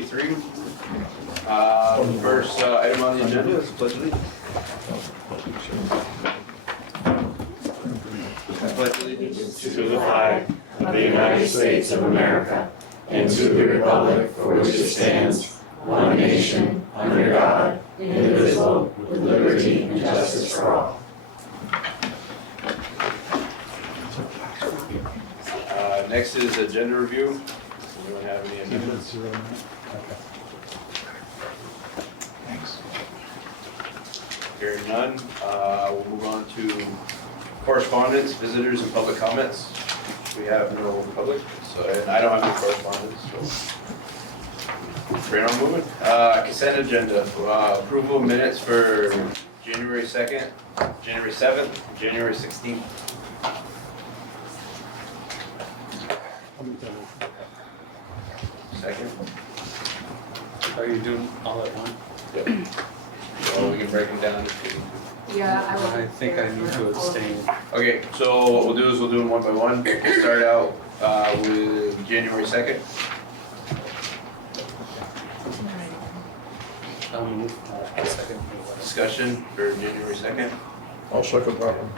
2023. First item on the agenda is pledge allegiance. I pledge allegiance to the flag of the United States of America and to the republic for which it stands, one nation, under God, indivisible, with liberty and justice for all. Next is agenda review. Does anyone have any amendments? Hearing none, we'll move on to correspondence, visitors, and public comments. We have no public, so and I don't have any correspondence, so bring on moving. Consent agenda, approval of minutes for January 2nd, January 7th, January 16th. Second. Are you doing all at once? Yep. So we can break them down if we need to. Yeah, I think I need to abstain. Okay, so what we'll do is we'll do them one by one. We'll start out with January 2nd. I'll move. Second. Discussion for January 2nd. I'll second that one.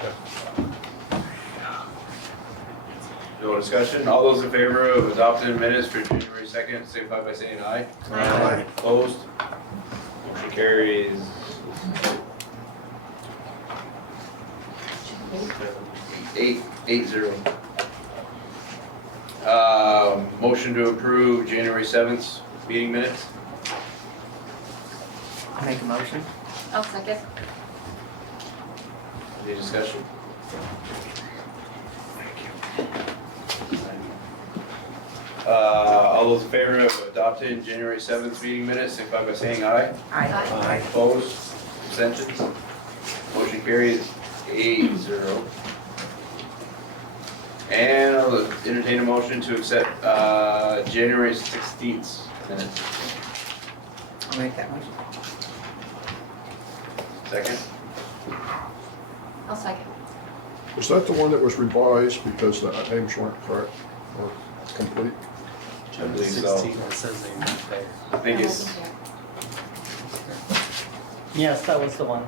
No discussion. All those in favor of adopting minutes for January 2nd, signify by saying aye. Aye. Opposed? Motion carries. 8-0. Motion to approve January 7th meeting minutes. I'll make a motion. I'll second. Any discussion? All those in favor of adopting January 7th meeting minutes, signify by saying aye. Aye. Opposed? Abstentions? Motion carries 8-0. And I'll entertain a motion to accept January 16th minutes. I'll make that motion. Second? I'll second. Was that the one that was revised because the names weren't correct or complete? I believe so. 16, it says they weren't there. I think it's, Yes, that was the one.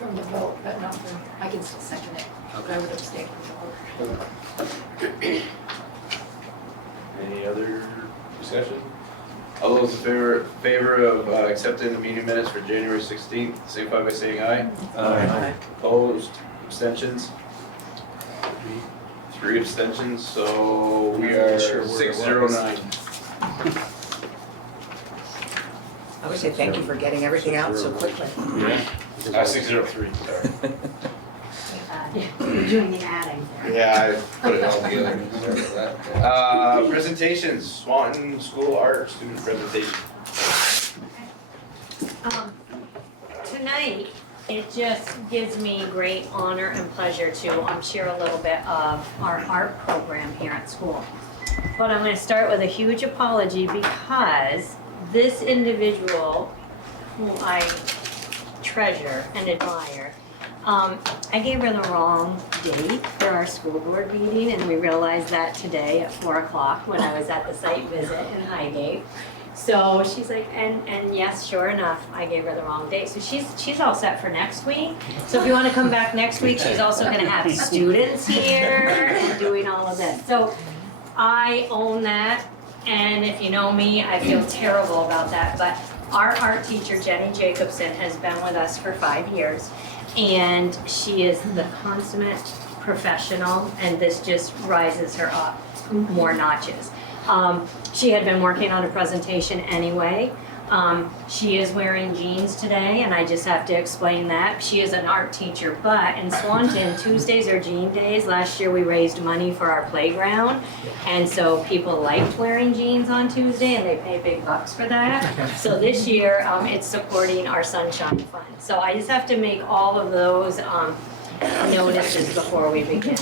From the vote, but not from, I can still second it, but I would abstain from the vote. any other discussion? All those in favor of accepting the meeting minutes for January 16th, signify by saying aye. Aye. Opposed? Abstentions? 3 abstentions, so we are Sure where it 609. I would say thank you for getting everything out so quickly. Yeah. 603, sorry. You're doing the adding there. Yeah, I put it all together. Sorry about that. Presentations, Swanton School Art Student Presentation. Tonight, it just gives me great honor and pleasure to share a little bit of our art program here at school. But I'm going to start with a huge apology because this individual, who I treasure and admire, I gave her the wrong date for our school board meeting, and we realized that today at 4 o'clock when I was at the site visit in Highgate. So she's like, and yes, sure enough, I gave her the wrong date. So she's all set for next week. So if you want to come back next week, she's also going to have students here and doing all of this. So I own that, and if you know me, I feel terrible about that. But our art teacher, Jenny Jacobson, has been with us for 5 years, and she is the consummate professional, and this just rises her up more notches. She had been working on a presentation anyway. She is wearing jeans today, and I just have to explain that. She is an art teacher, but in Swanton, Tuesdays are jean days. Last year we raised money for our playground, and so people liked wearing jeans on Tuesday, and they pay big bucks for that. So this year, it's supporting our Sunshine Fund. So I just have to make all of those notices before we begin.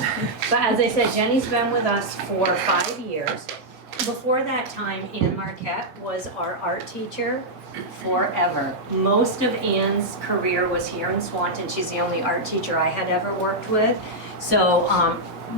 But as I said, Jenny's been with us for 5 years. Before that time, Ann Marquette was our art teacher forever. Most of Ann's career was here in Swanton. She's the only art teacher I had ever worked with. So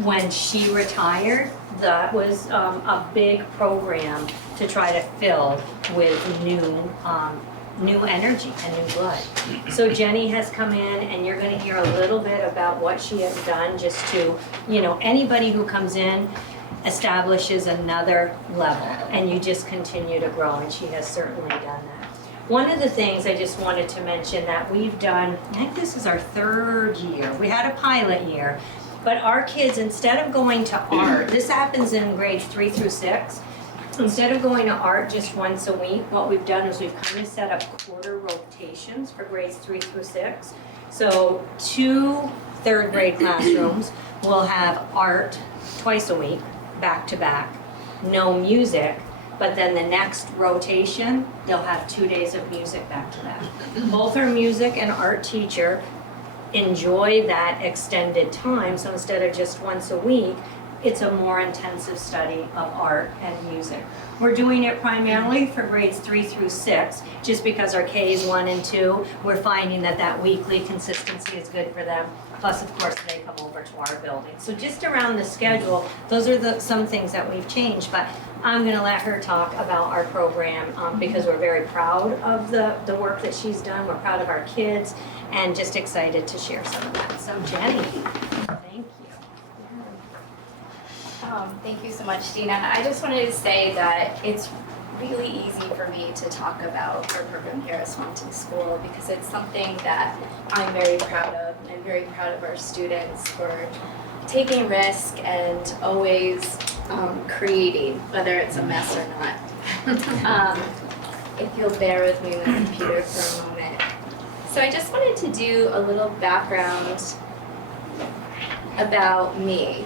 when she retired, that was a big program to try to fill with new energy and new blood. So Jenny has come in, and you're gonna hear a little bit about what she has done just to, anybody who comes in establishes another level, and you just continue to grow, and she has certainly done that. One of the things I just wanted to mention that we've done, I think this is our 3rd year, we had a pilot year, but our kids, instead of going to art, this happens in grades 3 through 6, instead of going to art just once a week, what we've done is we've kind of set up quarter rotations for grades 3 through 6. So 2 3rd grade classrooms will have art twice a week, back to back, no music, but then the next rotation, they'll have 2 days of music back to back. Both our music and art teacher enjoy that extended time, so instead of just once a week, it's a more intensive study of art and music. We're doing it primarily for grades 3 through 6, just because our Ks 1 and 2, we're finding that weekly consistency is good for them. Plus, of course, they come over to our building. So just around the schedule, those are some things that we've changed, but I'm gonna let her talk about our program because we're very proud of the work that she's done. We're proud of our kids and just excited to share some of that. So Jenny, thank you. Thank you so much, Dina. I just wanted to say that it's really easy for me to talk about our program here at Swanton School because it's something that I'm very proud of. I'm very proud of our students for taking risk and always creating, whether it's a mess or not. If you'll bear with me with the computer for a moment. So I just wanted to do a little background about me.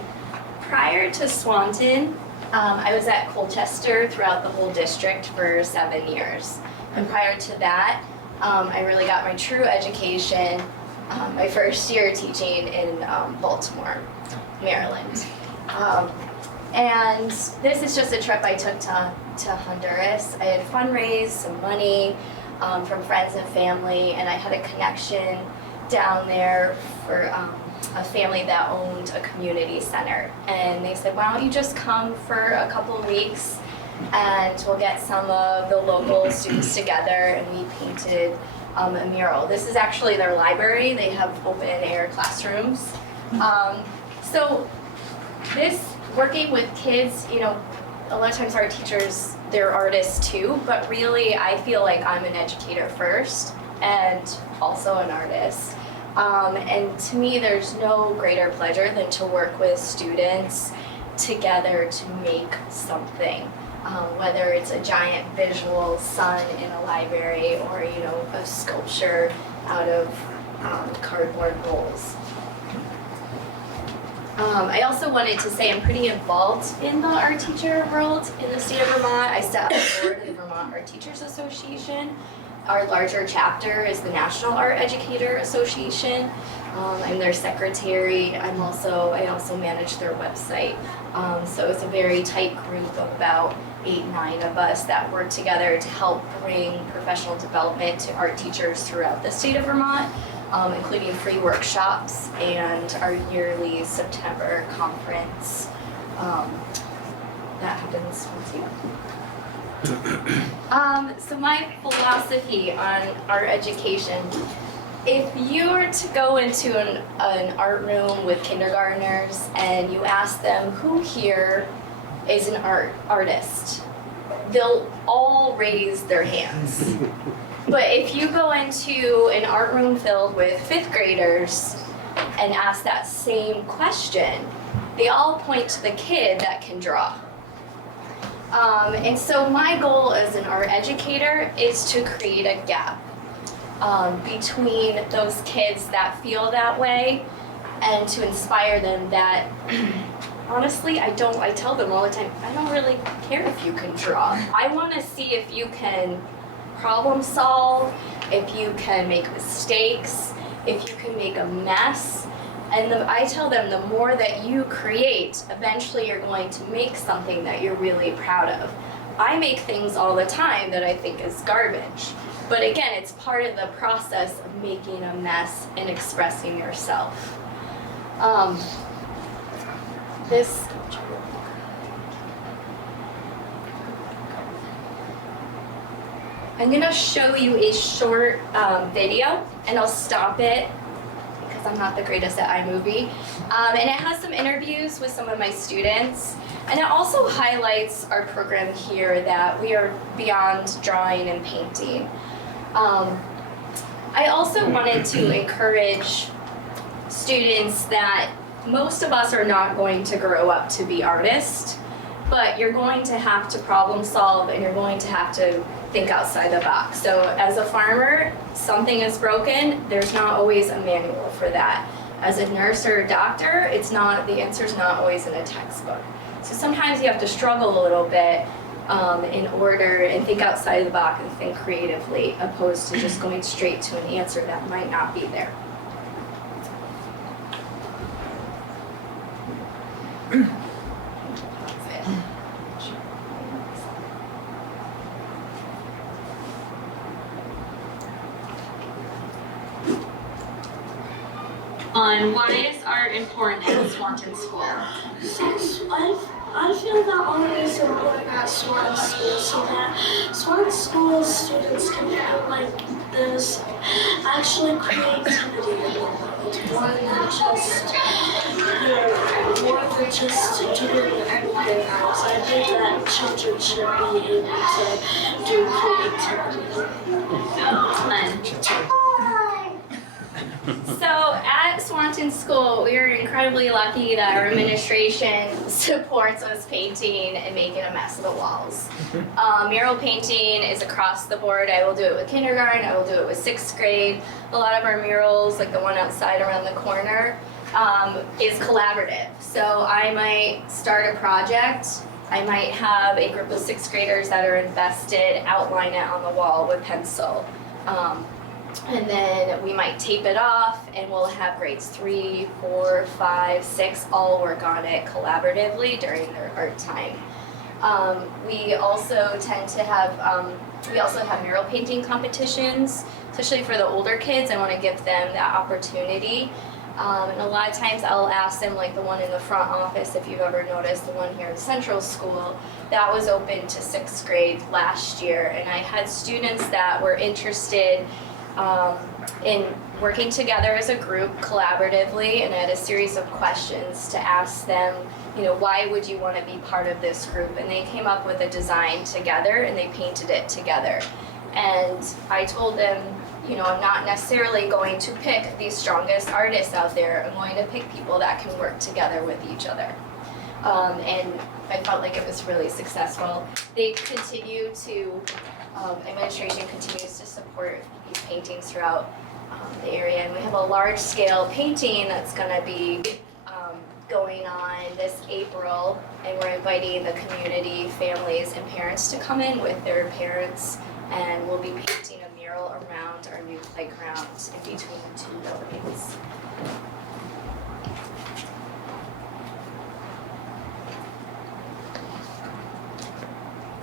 Prior to Swanton, I was at Colchester throughout the whole district for 7 years. And prior to that, I really got my true education my first year teaching in Baltimore, Maryland. And this is just a trip I took to Honduras. I had fundraised some money from friends and family, and I had a connection down there for a family that owned a community center. And they said, why don't you just come for a couple of weeks and we'll get some of the local students together, and we painted a mural. This is actually their library. They have open air classrooms. So this, working with kids, a lot of times our teachers, they're artists too, but really I feel like I'm an educator first and also an artist. And to me, there's no greater pleasure than to work with students together to make something, whether it's a giant visual sun in a library or, a sculpture out of cardboard bowls. I also wanted to say I'm pretty involved in the art teacher world in the state of Vermont. I sit on the board of the Vermont Art Teachers Association. Our larger chapter is the National Art Educator Association. I'm their secretary. I also manage their website. So it's a very tight group of about 8-9 of us that work together to help bring professional development to art teachers throughout the state of Vermont, including free workshops and our yearly September conference that happens once a year. So my philosophy on art education, if you were to go into an art room with kindergartners and you ask them who here is an artist, they'll all raise their hands. But if you go into an art room filled with 5th graders and ask that same question, they all point to the kid that can draw. And so my goal as an art educator is to create a gap between those kids that feel that way and to inspire them that, honestly, I tell them all the time, I don't really care if you can draw. I want to see if you can problem solve, if you can make mistakes, if you can make a mess. And I tell them the more that you create, eventually you're going to make something that you're really proud of. I make things all the time that I think is garbage. But again, it's part of the process of making a mess and expressing yourself. this. I'm gonna show you a short video, and I'll stop it because I'm not the greatest at iMovie. And it has some interviews with some of my students, and it also highlights our program here that we are beyond drawing and painting. I also wanted to encourage students that most of us are not going to grow up to be artists, but you're going to have to problem solve and you're going to have to think outside the box. So as a farmer, something is broken, there's not always a manual for that. As a nurse or a doctor, the answer's not always in a textbook. So sometimes you have to struggle a little bit in order and think outside the box and think creatively, opposed to just going straight to an answer that might not be there. That's it. On why is art important at Swanton School? I feel that art is important at Swanton School so that Swanton School students can feel like there's actually creativity in the world, more than just doing anything else. I think that children should be able to do creativity. So at Swanton School, we are incredibly lucky that our administration supports us painting and making a mess of the walls. Mural painting is across the board. I will do it with kindergarten, I will do it with 6th grade. A lot of our murals, like the one outside around the corner, is collaborative. So I might start a project, I might have a group of 6th graders that are invested, outline it on the wall with pencil. And then we might tape it off and we'll have grades 3, 4, 5, 6 all work on it collaboratively during their art time. We also tend to have, mural painting competitions, especially for the older kids. I want to give them that opportunity. And a lot of times I'll ask them, like the one in the front office, if you've ever noticed, the one here in Central School, that was open to 6th grade last year. And I had students that were interested in working together as a group collaboratively, and I had a series of questions to ask them, why would you want to be part of this group? And they came up with a design together and they painted it together. And I told them, I'm not necessarily going to pick the strongest artists out there. I'm going to pick people that can work together with each other. And I felt like it was really successful. They continue to, administration continues to support these paintings throughout the area. And we have a large-scale painting that's going to be going on this April, and we're inviting the community, families, and parents to come in with their parents, and we'll be painting a mural around our new playground in between the 2 buildings.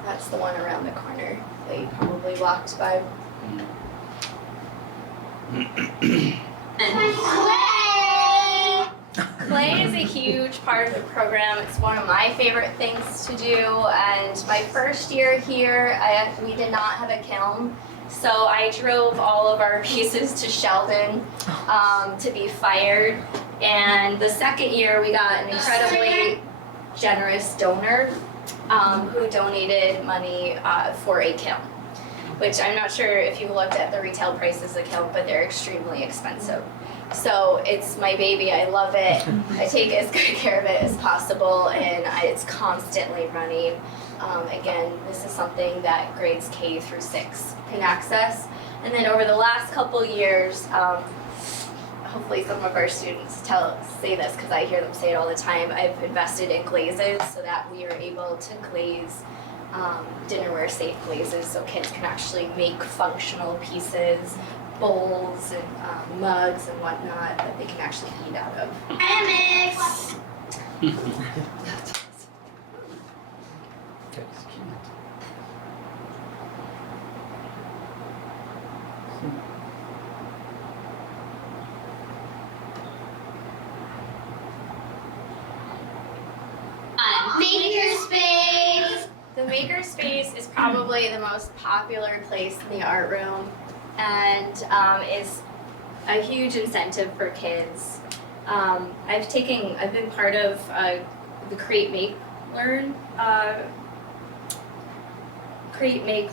That's the one around the corner that you probably walked by. Play is a huge part of the program. It's one of my favorite things to do. And my first year here, we did not have a kiln. So I drove all of our pieces to Sheldon to be fired. And the second year, we got an incredibly generous donor who donated money for a kiln, which I'm not sure if you looked at the retail prices of kiln, but they're extremely expensive. So it's my baby, I love it. I take as good care of it as possible, and it's constantly running. Again, this is something that grades K through 6 can access. And then over the last couple years, hopefully some of our students say this because I hear them say it all the time, I've invested in glazes so that we are able to glaze dinnerware safe glazes so kids can actually make functional pieces, bowls and mugs and whatnot that they can actually eat out of. Mix! makerspace is probably the most popular place in the art room and is a huge incentive for kids. I've been part of the Create, Make,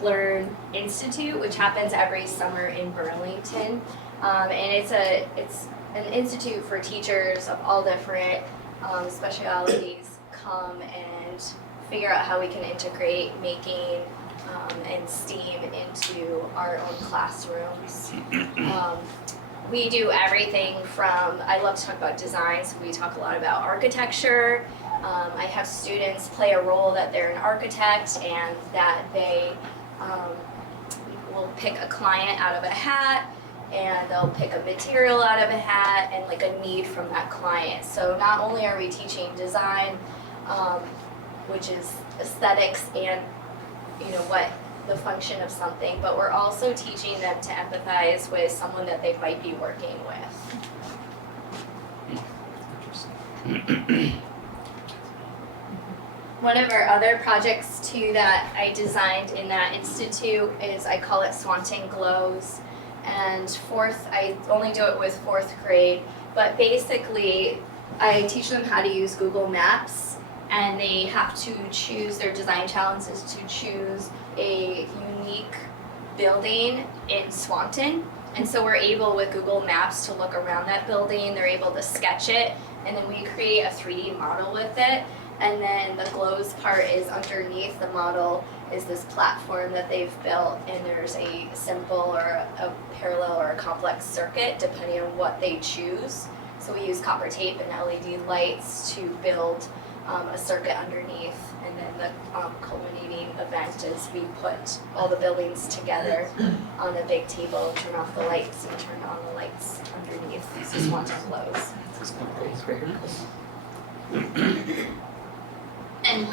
Learn Institute, which happens every summer in Burlington. And it's an institute for teachers of all different specialities come and figure out how we can integrate making and STEAM into our own classrooms. We do everything from, I love to talk about design, so we talk a lot about architecture. I have students play a role that they're an architect and that they will pick a client out of a hat, and they'll pick a material out of a hat and like a need from that client. So not only are we teaching design, which is aesthetics and what the function of something, but we're also teaching them to empathize with someone that they might be working with. One of our other projects too that I designed in that institute is, I call it Swanton Glows. And I only do it with 4th grade, but basically I teach them how to use Google Maps, and they have to choose, their design challenge is to choose a unique building in Swanton. And so we're able with Google Maps to look around that building, they're able to sketch it, and then we create a 3D model with it. And then the glows part is underneath the model is this platform that they've built, and there's a simple or a parallel or a complex circuit depending on what they choose. So we use copper tape and LED lights to build a circuit underneath, and then the culminating event is we put all the buildings together on a big table, turn off the lights, and turn on the lights underneath. So Swanton glows. And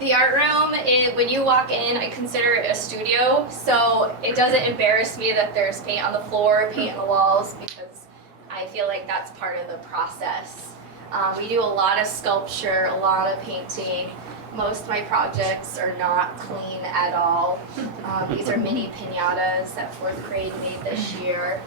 the art room, when you walk in, I consider it a studio, so it doesn't embarrass me that there's paint on the floor, paint on the walls, because I feel like that's part of the process. We do a lot of sculpture, a lot of painting. Most of my projects are not clean at all. These are mini piñatas that 4th grade made this year.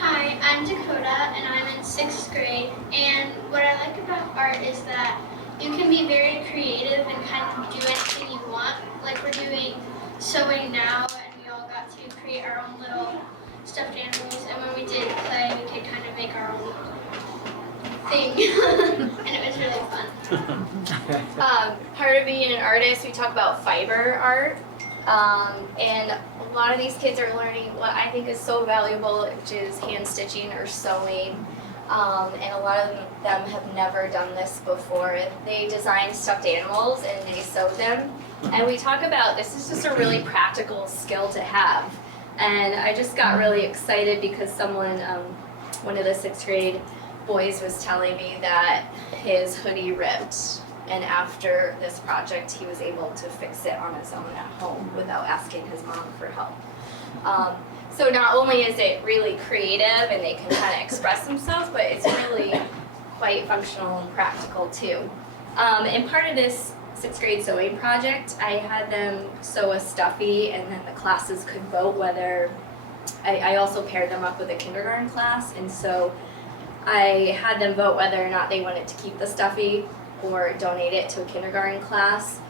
Hi, I'm Dakota, and I'm in 6th grade, and what I like about art is that you can be very creative and kind of do anything you want. Like we're doing sewing now, and we all got to create our own little stuffed animals, and when we did play, we could kind of make our own thing, and it was really fun. Part of being an artist, we talk about fiber art, and a lot of these kids are learning what I think is so valuable, which is hand stitching or sewing. And a lot of them have never done this before. They design stuffed animals and they sew them. And we talk about this is just a really practical skill to have. And I just got really excited because someone, one of the 6th grade boys was telling me that his hoodie ripped. And after this project, he was able to fix it on his own at home without asking his mom for help. So not only is it really creative and they can kind of express themselves, but it's really quite functional and practical too. And part of this 6th grade sewing project, I had them sew a stuffy, and then the classes could vote whether, I also paired them up with a kindergarten class, and so I had them vote whether or not they wanted to keep the stuffy or donate it to a kindergarten class,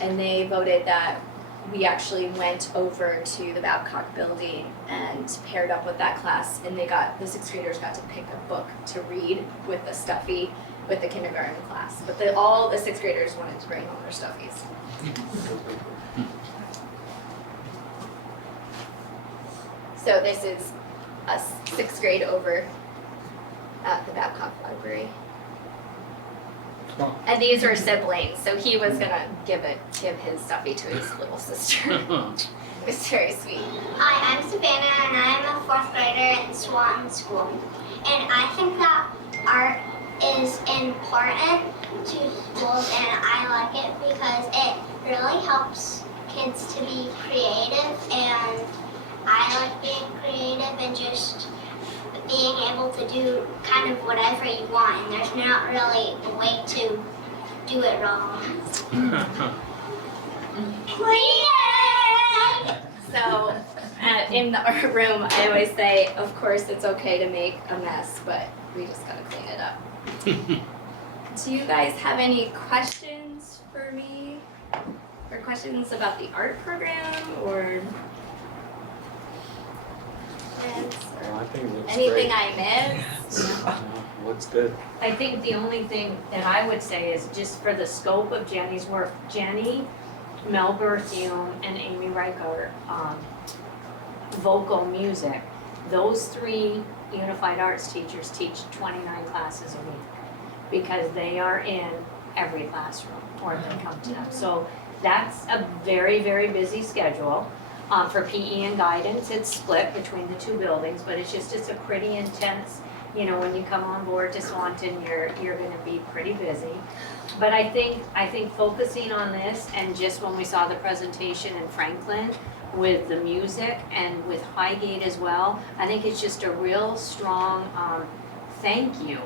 and they voted that we actually went over to the Babcock building and paired up with that class, and the 6th graders got to pick a book to read with the stuffy with the kindergarten class, but all the 6th graders wanted to bring home their stuffies. So this is a 6th grade over at the Babcock Library. And these were siblings, so he was gonna give his stuffy to his little sister. It was very sweet. Hi, I'm Savannah, and I'm a 4th grader in Swanton School. And I think that art is important to schools, and I like it because it really helps kids to be creative, and I like being creative and just being able to do kind of whatever you want, and there's not really a way to do it wrong. So, in the art room, I always say, of course, it's okay to make a mess, but we just gotta clean it up. Do you guys have any questions for me? Or questions about the art program, or Well, I think it looks anything great. I missed? No, looks good. I think the only thing that I would say is just for the scope of Jenny's work, Jenny, Mel Berthium, and Amy Reichert, vocal music, those 3 unified arts teachers teach 29 classes a week because they are in every classroom or they come to them. So that's a very, very busy schedule. For PE and guidance, it's split between the 2 buildings, but it's a pretty intense, you know, when you come on board to Swanton, you're gonna be pretty busy. But I think focusing on this, and just when we saw the presentation in Franklin with the music and with Highgate as well, I think it's just a real strong thank you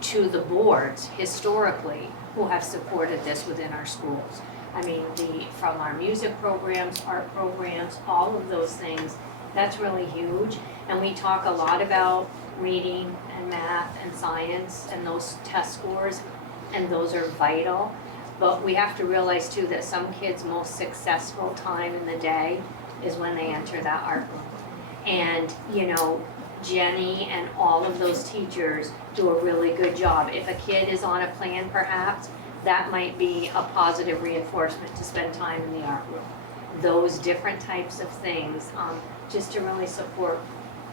to the boards historically who have supported this within our schools. I mean, from our music programs, art programs, all of those things, that's really huge. And we talk a lot about reading and math and science and those test scores, and those are vital. But we have to realize too that some kids' most successful time in the day is when they enter that art room. And, you know, Jenny and all of those teachers do a really good job. If a kid is on a plan perhaps, that might be a positive reinforcement to spend time in the art room. Those different types of things, just to really support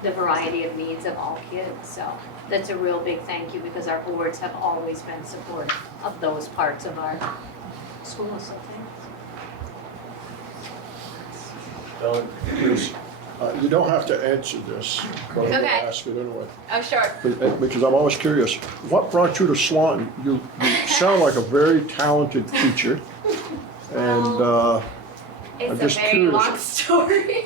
the variety of needs of all kids. So that's a real big thank you because our boards have always been supportive of those parts of our school. So thanks. Ellen? Please, you don't have to answer this, but I'm gonna Okay. ask it anyway. Oh, sure. Because I'm always curious, what brought you to Swanton? You sound like a very talented teacher, and It's I'm a just very curious. long story.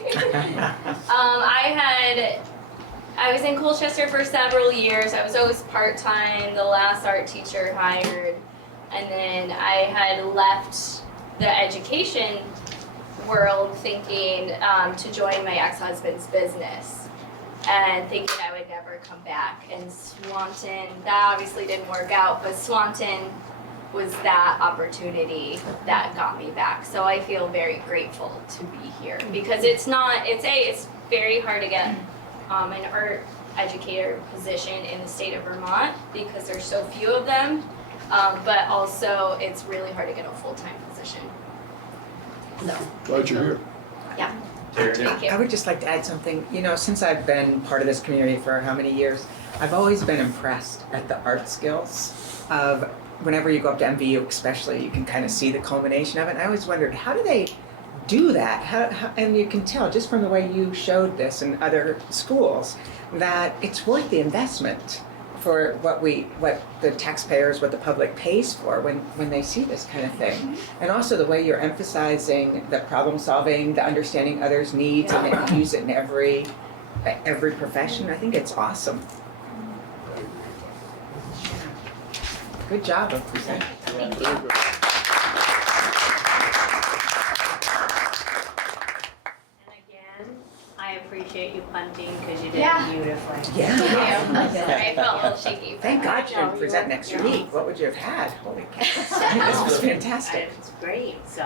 I was in Colchester for several years. I was always part-time, the last art teacher hired. And then I had left the education world thinking to join my ex-husband's business and thinking I would never come back. And Swanton, that obviously didn't work out, but Swanton was that opportunity that got me back. So I feel very grateful to be here because it's very hard to get an art educator position in the state of Vermont because there's so few of them, but also it's really hard to get a full-time position. So, glad you're here. yeah, Terry? thank you. I would just like to add something. You know, since I've been part of this community for how many years, I've always been impressed at the art skills of whenever you go up to MVU especially, you can kind of see the culmination of it. And I always wondered, how do they do that? How, and you can tell just from the way you showed this in other schools that it's worth the investment for what the taxpayers, what the public pays for when they see this kind of thing. And also the way you're emphasizing the problem solving, the understanding others' needs, and that you use it in every profession. I think it's awesome. Good job of presenting. Thank Very you. good. And again, I appreciate you punting because you did Yeah. it beautifully. Yeah. Thank you. Sorry, I felt a little shaky. but- Thank God you No, didn't present you're- next you're week. What would you have had? Holy cow. This was fantastic. It's great, so.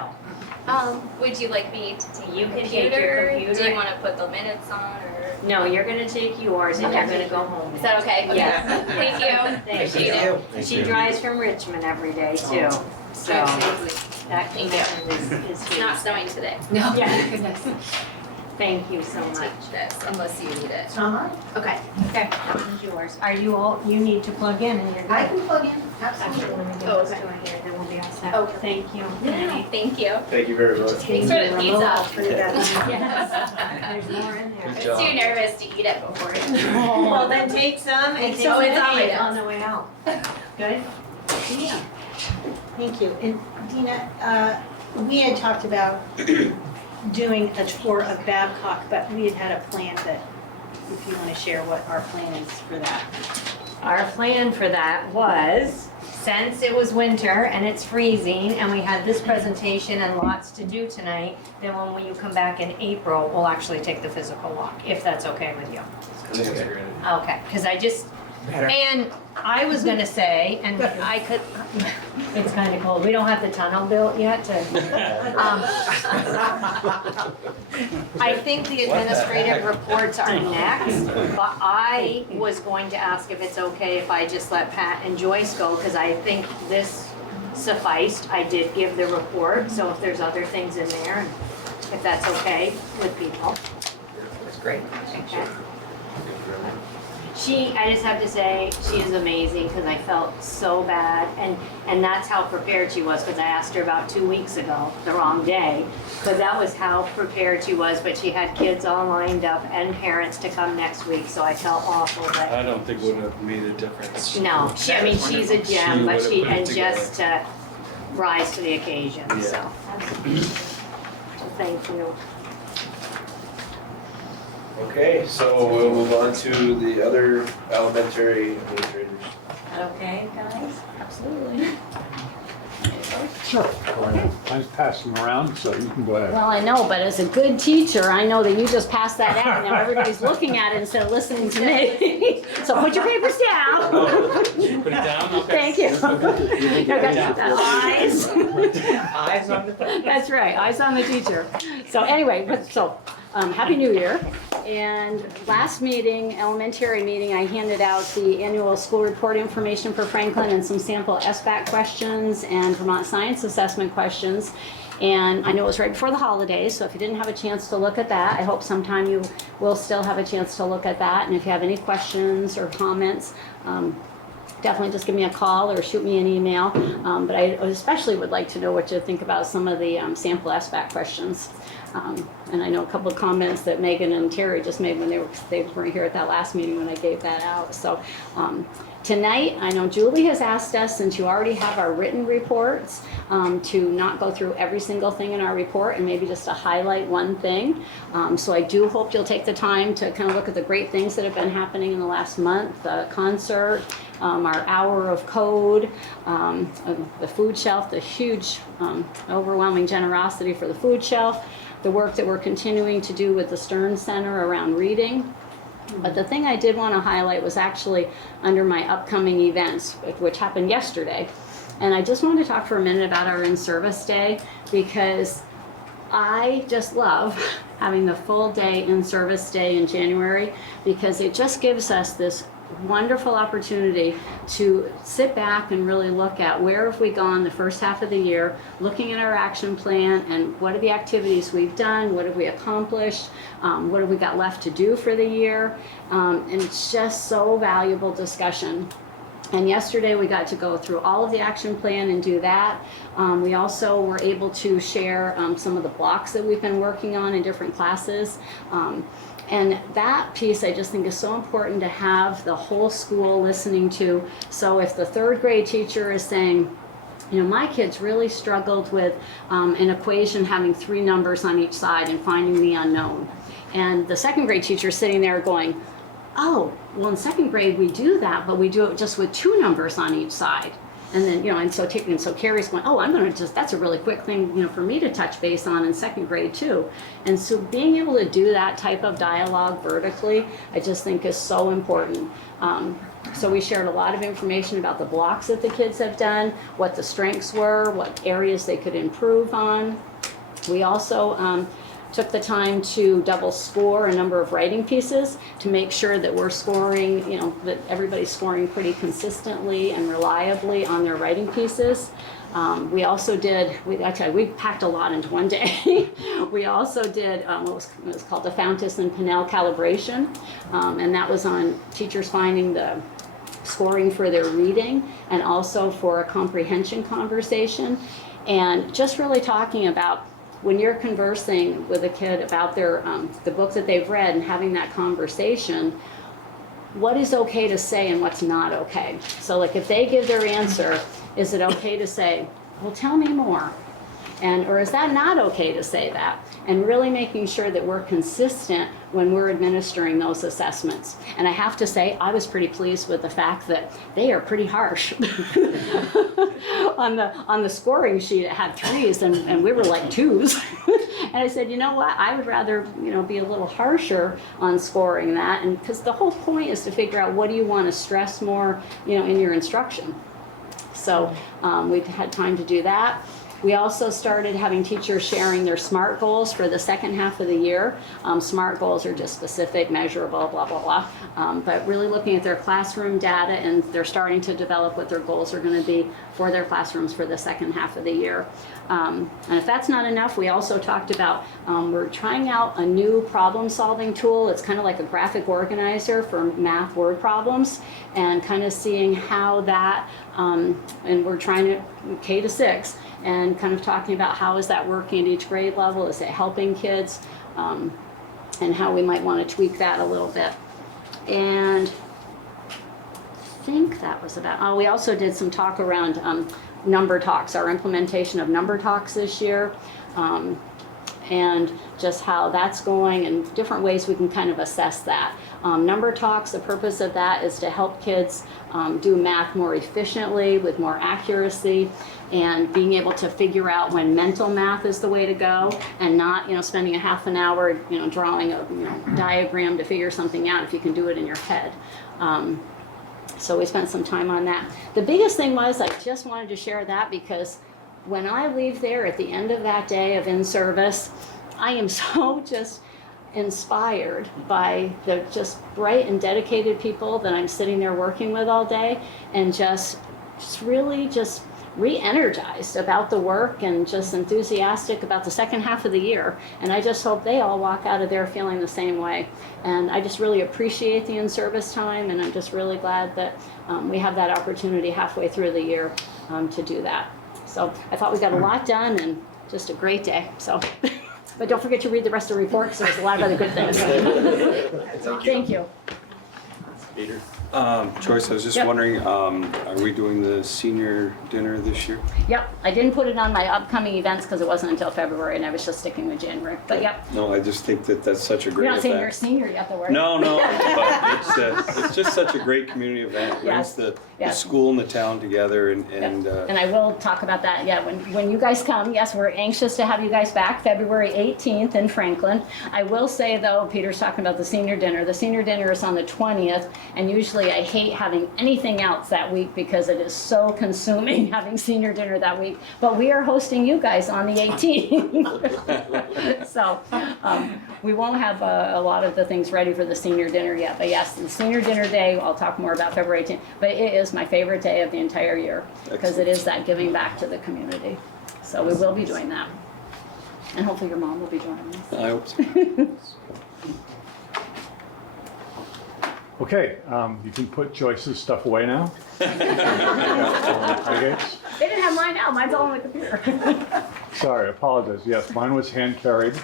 Would you like me to take You your can take your computer? Do computer. you want to put the minutes on or? No, you're gonna take yours and you're gonna go home. Is that okay? Okay. Yes. Thank you. Thank Appreciate you. it. She drives from Richmond every day too, so Absolutely. that Thank connection is It's huge. not snowing today. No, Yeah. goodness. Thank you so I'll much. take this unless you need it. Mama? Okay. Okay, this is yours. Are you all, you need to plug in and you're good? I can plug in, Actually, absolutely. let me get Oh, this okay. to her here, then we'll be all set. Okay. Thank you. Thank you. Thank you very much. Thanks for the pizza. Yes, there's more in Good there. I'm job. too nervous to eat it before. Well, then take some and Thank take you. some It's on my on desk. the way out. Good? Yeah. Thank you. And Dina, we had talked about doing a tour of Babcock, but we had had a plan that if you want to share what our plan is for that. Our plan for that was, since it was winter and it's freezing and we had this presentation and lots to do tonight, then when you come back in April, we'll actually take the physical walk, if that's okay with you. I think that's a great idea. Okay, because I just, Better. and I was gonna say, and I could, it's kind of cold, we don't have the tunnel built yet to, I think the administrative reports are next, but I was going to ask if it's okay if I just let Pat and Joyce go, because I think this sufficed. I did give the report, so if there's other things in there, if that's okay with people. That's great. Okay. I just have to say, she is amazing, because I felt so bad, and that's how prepared she was, because I asked her about 2 weeks ago, the wrong day, but that was how prepared she was, but she had kids all lined up and parents to come next week, so I felt awful, but I don't think it would have made a difference. no, I mean, she's a gem, She but would've put it and together. just to rise to the occasion, so. So thank you. Okay, so we'll move on to the other elementary administrators. Okay, guys? Absolutely. Sure. I'm passing around, so you can go ahead. Well, I know, but as a good teacher, I know that you just passed that out, and now everybody's looking at it instead of listening to me. So put your papers down. Put it down, okay. Thank you. Eyes. Eyes on the prize. That's right, eyes on the teacher. So anyway, Happy New Year. And last meeting, elementary meeting, I handed out the annual school report information for Franklin and some sample SBAC questions and Vermont Science Assessment questions. And I know it was right before the holidays, so if you didn't have a chance to look at that, I hope sometime you will still have a chance to look at that. And if you have any questions or comments, definitely just give me a call or shoot me an email. But I especially would like to know what you think about some of the sample SBAC questions. And I know a couple of comments that Megan and Terry just made when they weren't here at that last meeting when I gave that out. So tonight, I know Julie has asked us, since you already have our written reports, to not go through every single thing in our report and maybe just to highlight one thing. So I do hope you'll take the time to kind of look at the great things that have been happening in the last month, the concert, our hour of code, the food shelf, the huge overwhelming generosity for the food shelf, the work that we're continuing to do with the Stern Center around reading. But the thing I did want to highlight was actually under my upcoming events, which happened yesterday. And I just wanted to talk for a minute about our in-service day, because I just love having the full day in-service day in January, because it just gives us this wonderful opportunity to sit back and really look at where have we gone the first half of the year, looking at our action plan and what are the activities we've done, what have we accomplished, what have we got left to do for the year, and it's just so valuable discussion. And yesterday we got to go through all of the action plan and do that. We also were able to share some of the blocks that we've been working on in different classes. And that piece I just think is so important to have the whole school listening to. So if the third grade teacher is saying, you know, my kids really struggled with an equation having 3 numbers on each side and finding the unknown. And the second grade teacher is sitting there going, oh, well in second grade we do that, but we do it just with 2 numbers on each side. And then, you know, and so Carrie's going, oh, that's a really quick thing, you know, for me to touch base on in second grade too. And so being able to do that type of dialogue vertically, I just think is so important. So we shared a lot of information about the blocks that the kids have done, what the strengths were, what areas they could improve on. We also took the time to double score a number of writing pieces to make sure that we're scoring, you know, that everybody's scoring pretty consistently and reliably on their writing pieces. We also did, we packed a lot into one day. We also did what was called the Fountas and Pinnell Calibration, and that was on teachers finding the scoring for their reading and also for a comprehension conversation, and just really talking about when you're conversing with a kid about their the book that they've read and having that conversation, what is okay to say and what's not okay. So like if they give their answer, is it okay to say, well, tell me more? Or is that not okay to say that? And really making sure that we're consistent when we're administering those assessments. And I have to say, I was pretty pleased with the fact that they are pretty harsh. On the scoring sheet, it had 3s and we were like 2s. And I said, you know what, I would rather, be a little harsher on scoring that, and because the whole point is to figure out what do you want to stress more, in your instruction. So we've had time to do that. We also started having teachers sharing their SMART goals for the second half of the year. SMART goals are just specific, measurable, blah, blah, blah. But really looking at their classroom data, and they're starting to develop what their goals are going to be for their classrooms for the second half of the year. And if that's not enough, we also talked about, we're trying out a new problem-solving tool. It's kind of like a graphic organizer for math word problems, and kind of seeing how that, and we're trying to K to 6, and kind of talking about how is that working at each grade level, is it helping kids, and how we might want to tweak that a little bit. And I think that was about, we also did some talk around number talks, our implementation of number talks this year, and just how that's going and different ways we can kind of assess that. Number talks, the purpose of that is to help kids do math more efficiently with more accuracy, and being able to figure out when mental math is the way to go, and not spending a half an hour drawing a diagram to figure something out if you can do it in your head. So we spent some time on that. The biggest thing was, I just wanted to share that because when I leave there at the end of that day of in-service, I am so just inspired by the just bright and dedicated people that I'm sitting there working with all day, and just really just re-energized about the work and just enthusiastic about the second half of the year. And I just hope they all walk out of there feeling the same way. And I just really appreciate the in-service time, and I'm just really glad that we have that opportunity halfway through the year to do that. So I thought we got a lot done, and just a great day. So, but don't forget to read the rest of the report, because there's a lot of other good things. Thank you. Peter? Joyce, I was just wondering, are we doing the senior dinner this year? Yep, I didn't put it on my upcoming events because it wasn't until February, and I was just sticking with January, but yep. No, I just think that that's such a great You're not event. saying you're a senior yet, though, are you? No, but it's just such a great community event. It brings the school and the town together, and I will talk about that, when you guys come. Yes, we're anxious to have you guys back, February 18th in Franklin. I will say, though, Peter's talking about the senior dinner. The senior dinner is on the 20th, and usually I hate having anything else that week because it is so consuming having senior dinner that week. But we are hosting you guys on the 18th. So we won't have a lot of the things ready for the senior dinner yet. But yes, the senior dinner day, I'll talk more about February 18th. But it is my favorite day of the entire year because it is that giving back to the community. So we will be doing that. And hopefully your mom will be joining us. I hope so. Okay, you can put Joyce's stuff away now. They didn't have mine out. Mine's all on the computer. Sorry, I apologize. Yes, mine was hand carried,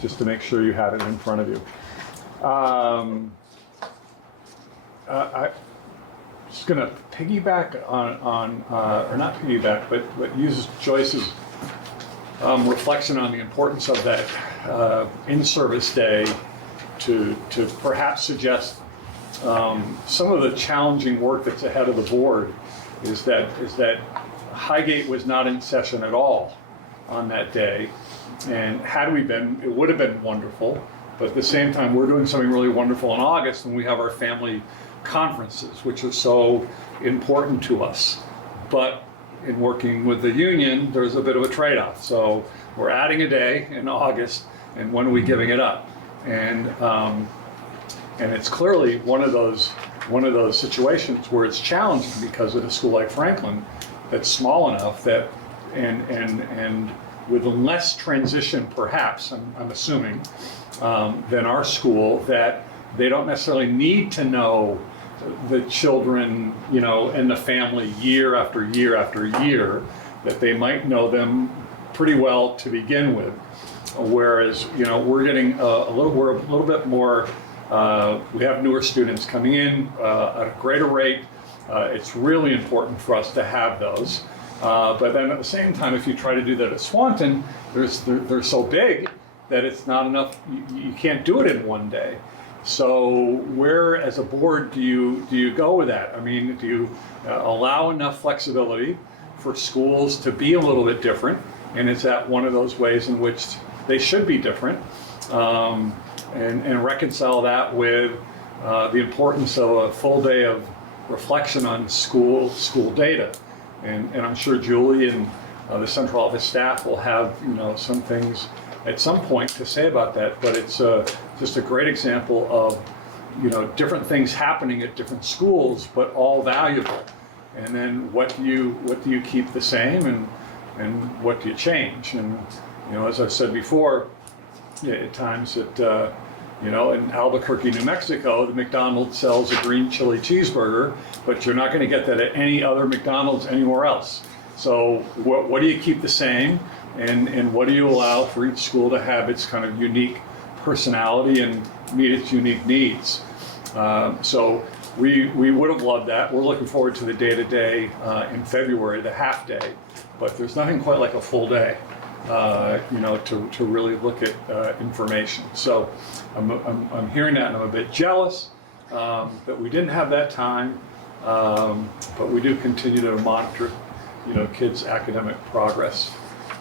just to make sure you had it in front of you. I'm just going to piggyback on or not piggyback, but use Joyce's reflection on the importance of that in-service day to perhaps suggest some of the challenging work that's ahead of the board is that Highgate was not in session at all on that day, and had we been, it would have been wonderful. But at the same time, we're doing something really wonderful in August when we have our family conferences, which are so important to us. But in working with the union, there's a bit of a trade-off. So we're adding a day in August, and when are we giving it up? And it's clearly one of those situations where it's challenging because of a school like Franklin that's small enough that and with less transition perhaps, I'm assuming, than our school, that they don't necessarily need to know the children, and the family year after year after year, that they might know them pretty well to begin with. Whereas, we're getting we're a little bit more, we have newer students coming in at a greater rate. It's really important for us to have those. But then at the same time, if you try to do that at Swanton, they're so big that it's not enough, you can't do it in one day. So where, as a board, do you go with that? I mean, do you allow enough flexibility for schools to be a little bit different? And is that one of those ways in which they should be different? And reconcile that with the importance of a full day of reflection on school data. And I'm sure Julie and the central office staff will have, some things at some point to say about that, but it's just a great example of, different things happening at different schools, but all valuable. And then what do you keep the same, and what do you change? And, as I've said before, at times in Albuquerque, New Mexico, the McDonald's sells a green chili cheeseburger, but you're not going to get that at any other McDonald's anywhere else. So what do you keep the same, and what do you allow for each school to have its kind of unique personality and meet its unique needs? So we would have loved that. We're looking forward to the day-to-day in February, the half day, but there's nothing quite like a full day. To really look at information. So I'm hearing that, and I'm a bit jealous that we didn't have that time, but we do continue to monitor, kids' academic progress.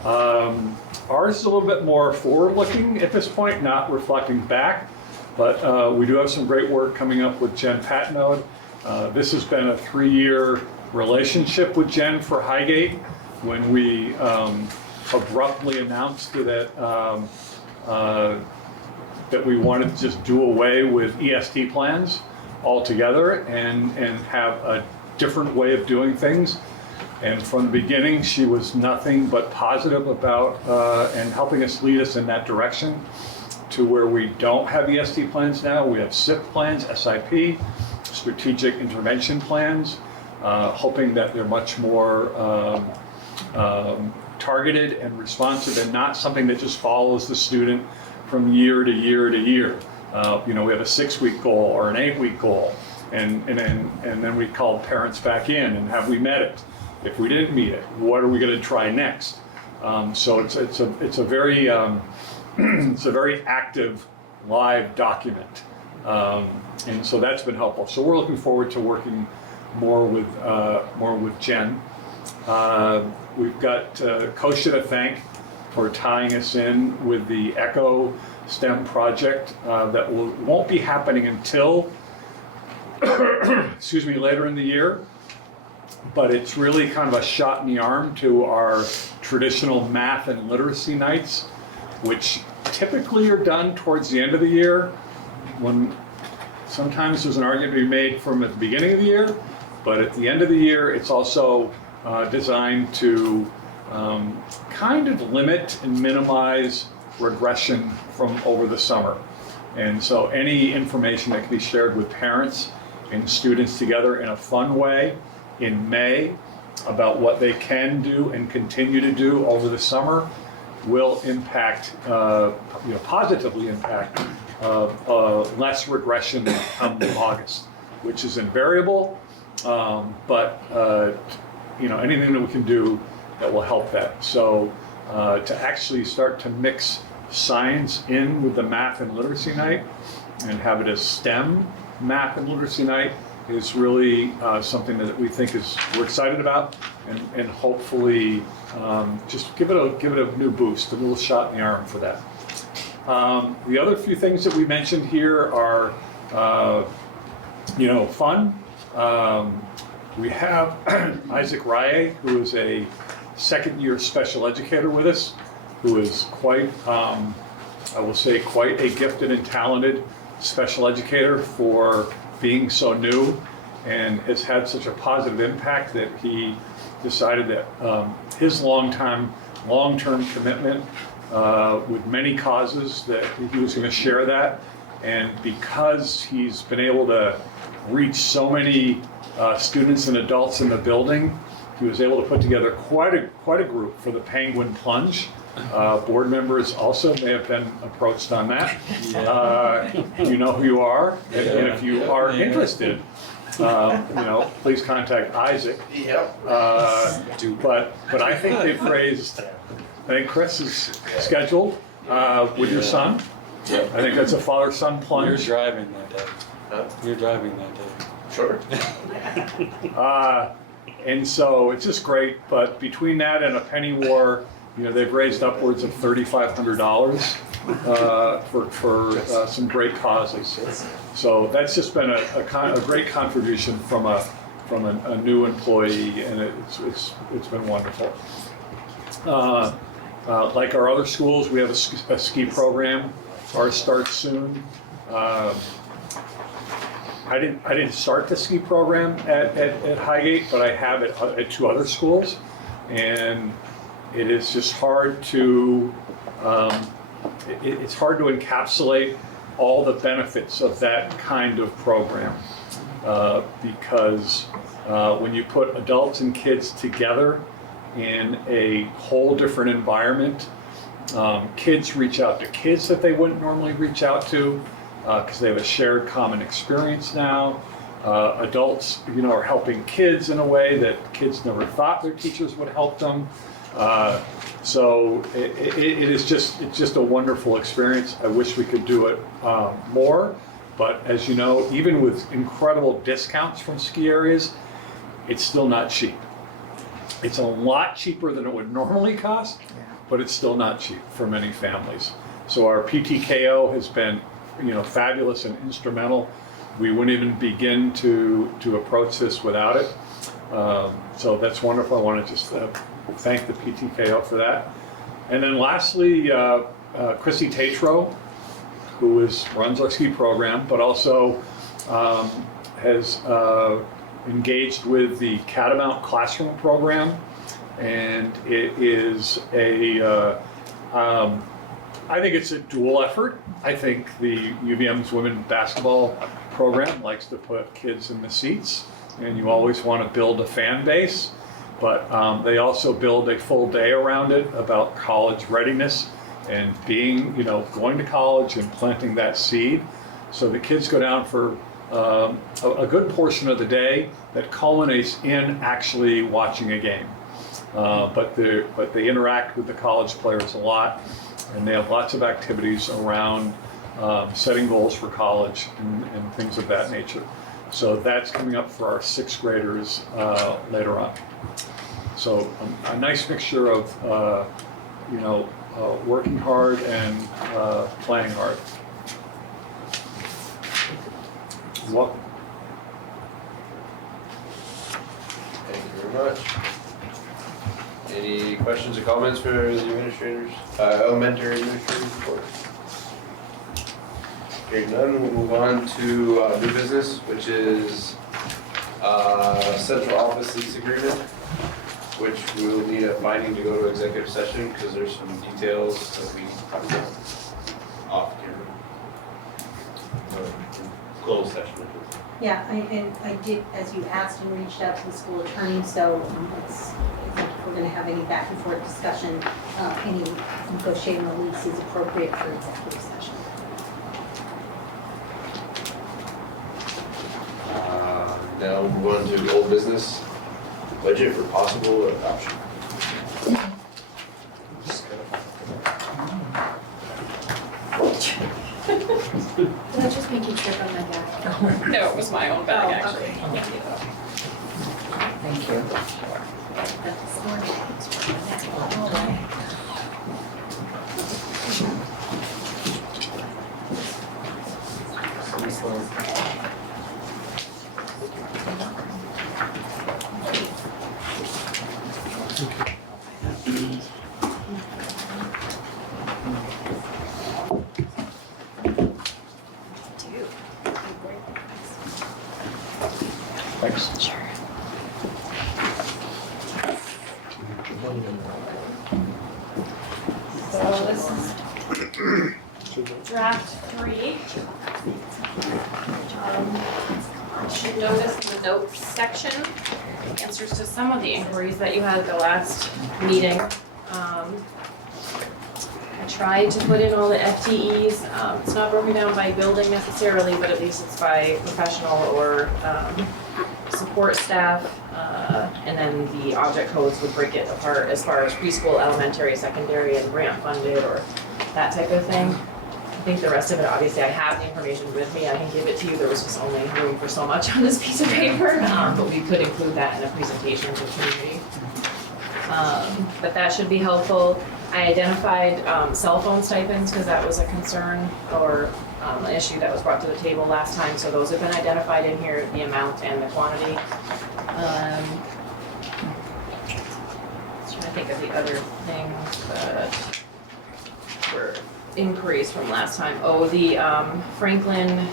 Ours is a little bit more forward-looking at this point, not reflecting back, but we do have some great work coming up with Jen Patnode. This has been a 3-year relationship with Jen for Highgate. When we abruptly announced that that we wanted to just do away with EST plans altogether and have a different way of doing things. And from the beginning, she was nothing but positive about and helping us lead us in that direction to where we don't have EST plans now. We have SIP plans, SIP, strategic intervention plans, hoping that they're much more targeted and responsive, and not something that just follows the student from year to year to year. We have a 6-week goal or an 8-week goal, and then we call parents back in, and have we met it? If we didn't meet it, what are we going to try next? So it's a very it's a very active live document, and so that's been helpful. So we're looking forward to working more with Jen. We've got Kosha to thank for tying us in with the ECHO STEM project that won't be happening until later in the year, but it's really kind of a shot in the arm to our traditional math and literacy nights, which typically are done towards the end of the year, when sometimes there's an argument to be made from at the beginning of the year, but at the end of the year, it's also designed to kind of limit and minimize regression from over the summer. And so any information that can be shared with parents and students together in a fun way in May about what they can do and continue to do over the summer will impact, positively impact less regression come August, which is invariable, but anything that we can do that will help that. So to actually start to mix science in with the math and literacy night and have it as STEM math and literacy night is really something that we think we're excited about, and hopefully just give it a new boost, a little shot in the arm for that. The other few things that we mentioned here are fun. We have Isaac Rye, who is a second-year special educator with us, who is quite a gifted and talented special educator for being so new, and has had such a positive impact that he decided that his long-term commitment with many causes, that he was going to share that. And because he's been able to reach so many students and adults in the building, he was able to put together quite a group for the Penguin Plunge. Board members also may have been approached on that. You know who you are, and if you are interested, please contact Isaac. Yep. But I think they've raised, I think Chris is scheduled with your son. I think that's a father-son You're plunge. driving that day. Huh? You're driving that day. Sure. And so it's just great, but between that and a penny war, they've raised upwards of $3,500 for some great causes. So that's just been a great contribution from a new employee, and it's been wonderful. Like our other schools, we have a ski program. Ours starts soon. I didn't start the ski program at Highgate, but I have it at 2 other schools, and it is just hard to it's hard to encapsulate all the benefits of that kind of program because when you put adults and kids together in a whole different environment, kids reach out to kids that they wouldn't normally reach out to. Because they have a shared common experience now. Adults, are helping kids in a way that kids never thought their teachers would help them. So it's just a wonderful experience. I wish we could do it more, but as you know, even with incredible discounts from ski areas, it's still not cheap. It's a lot cheaper than it would normally cost, but it's still not cheap for many families. So our PTKO has been fabulous and instrumental. We wouldn't even begin to approach this without it. So that's wonderful. I want to just thank the PTKO for that. And then lastly, Chrissy Tatro, who runs our ski program, but also has engaged with the Catamount Classroom program. And it is I think it's a dual effort. I think the UVM's women's basketball program likes to put kids in the seats, and you always want to build a fan base, but they also build a full day around it about college readiness and going to college and planting that seed. So the kids go down for a good portion of the day that culminates in actually watching a game. But they interact with the college players a lot. And they have lots of activities around setting goals for college and things of that nature. So that's coming up for our 6th graders later on. So a nice mixture of, working hard and playing hard. Welcome. Thank you very much. Any questions or comments for the administrators, elementary administrators report? Hearing none, we'll move on to new business, which is central office lease agreement, which we will need a finding to go to executive session because there's some details that we talked about off camera. Closed session. Yeah, I did, as you asked, and reached out to the school attorney, so if we're going to have any back and forth discussion, any negotiating the lease is appropriate for executive session. Now we'll move on to old business, budget for possible adoption. Did I just make you trip on my back? No, it was my own bag, actually. Thank you. Thanks. Sure. So this is draft 3. You should notice in the notes section, answers to some of the inquiries that you had at the last meeting. I tried to put in all the FTEs. It's not broken down by building necessarily, but at least it's by professional or support staff. And then the object codes would break it apart as far as preschool, elementary, secondary, and grant funded or that type of thing. I think the rest of it, obviously, I have the information with me. I can give it to you. There was just only room for so much on this piece of paper, but we could include that in a presentation to the community. But that should be helpful. I identified cell phone stipends because that was a concern or an issue that was brought to the table last time. So those have been identified in here, the amount and the quantity. Trying to think of the other things that were increased from last time. Oh, the Franklin,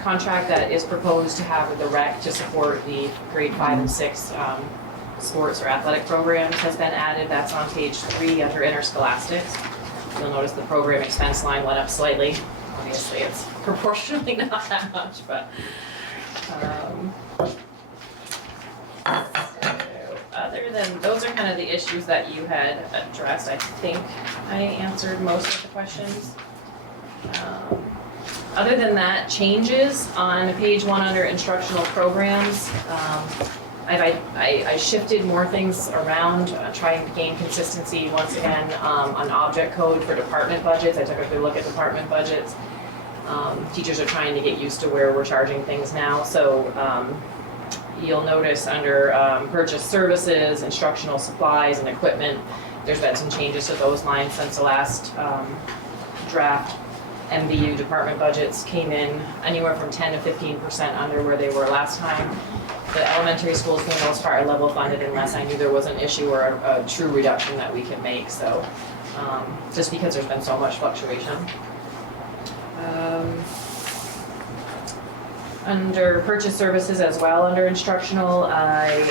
contract that is proposed to have with the rec to support the grade 5 and 6 sports or athletic programs has been added. That's on page 3 under interscholastics. You'll notice the program expense line went up slightly. Obviously, it's proportionally not that much, but other than those are kind of the issues that you had addressed. I think I answered most of the questions. Other than that, changes on page 1 under instructional programs. I shifted more things around, trying to gain consistency once again on object code for department budgets. I took a good look at department budgets. Teachers are trying to get used to where we're charging things now. So you'll notice under purchase services, instructional supplies, and equipment, there's been some changes to those lines since the last draft. MVU department budgets came in anywhere from 10 to 15% under where they were last time. The elementary schools, for the most part, are level funded unless I knew there was an issue or a true reduction that we can make. So just because there's been so much fluctuation. Under purchase services as well, under instructional, I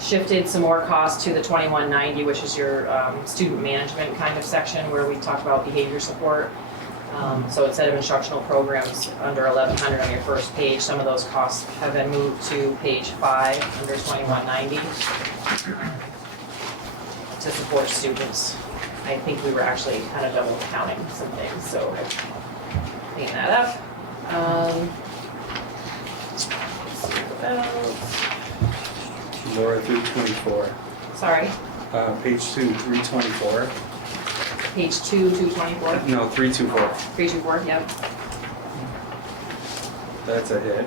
shifted some more costs to the 2190, which is your student management kind of section where we talked about behavior support. So instead of instructional programs under 1100 on your first page, some of those costs have been moved to page 5 under 2190 to support students. I think we were actually kind of double counting some things, so I cleaned that up. Laura, 324. Sorry, Page 2, 324. page 2, 224. No, 324. 324, yep. That's a hit.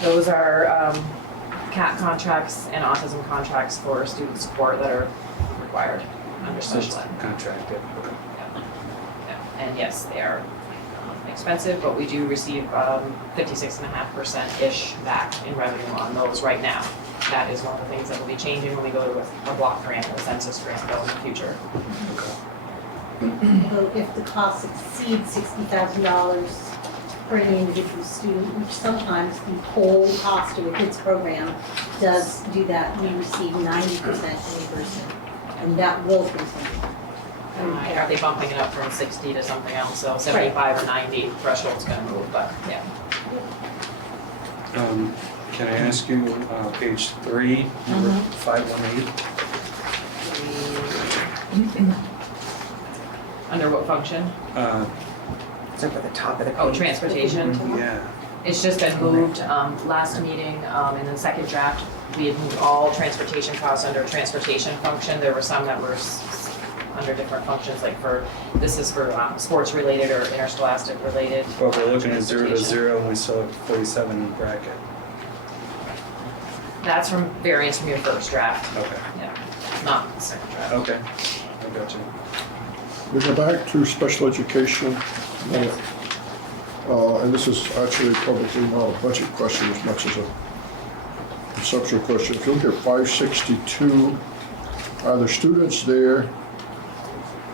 Those are CAT contracts and autism contracts for student support that are required under special ed. Contracted. Yeah. And yes, they are expensive, but we do receive 56.5%-ish back in revenue on those right now. That is one of the things that will be changing when we go to a block grant or a census grant though in the future. So if the cost exceeds $60,000 for any individual student, which sometimes the whole cost of a kid's program does do that, we receive 90% reimbursement, and that will continue. Are they bumping it up from 60 to something else? So 75 or 90 threshold's gonna move, but yeah. Can I ask you, page 3, number 518? Under what function? It's up at the top of the page. Oh, transportation. Yeah. It's just been moved, last meeting, in the second draft, we had moved all transportation costs under transportation function. There were some that were under different functions, like this is for sports related or interscholastic related. Well, we're looking at 0 to 0 and we still have 47 in bracket. That's from variance from your first draft. Okay. Yeah, not the second draft. Okay, I got you. We go back to special education, and this is actually probably not a budget question as much as a conceptual question. If you look at 562, are the students there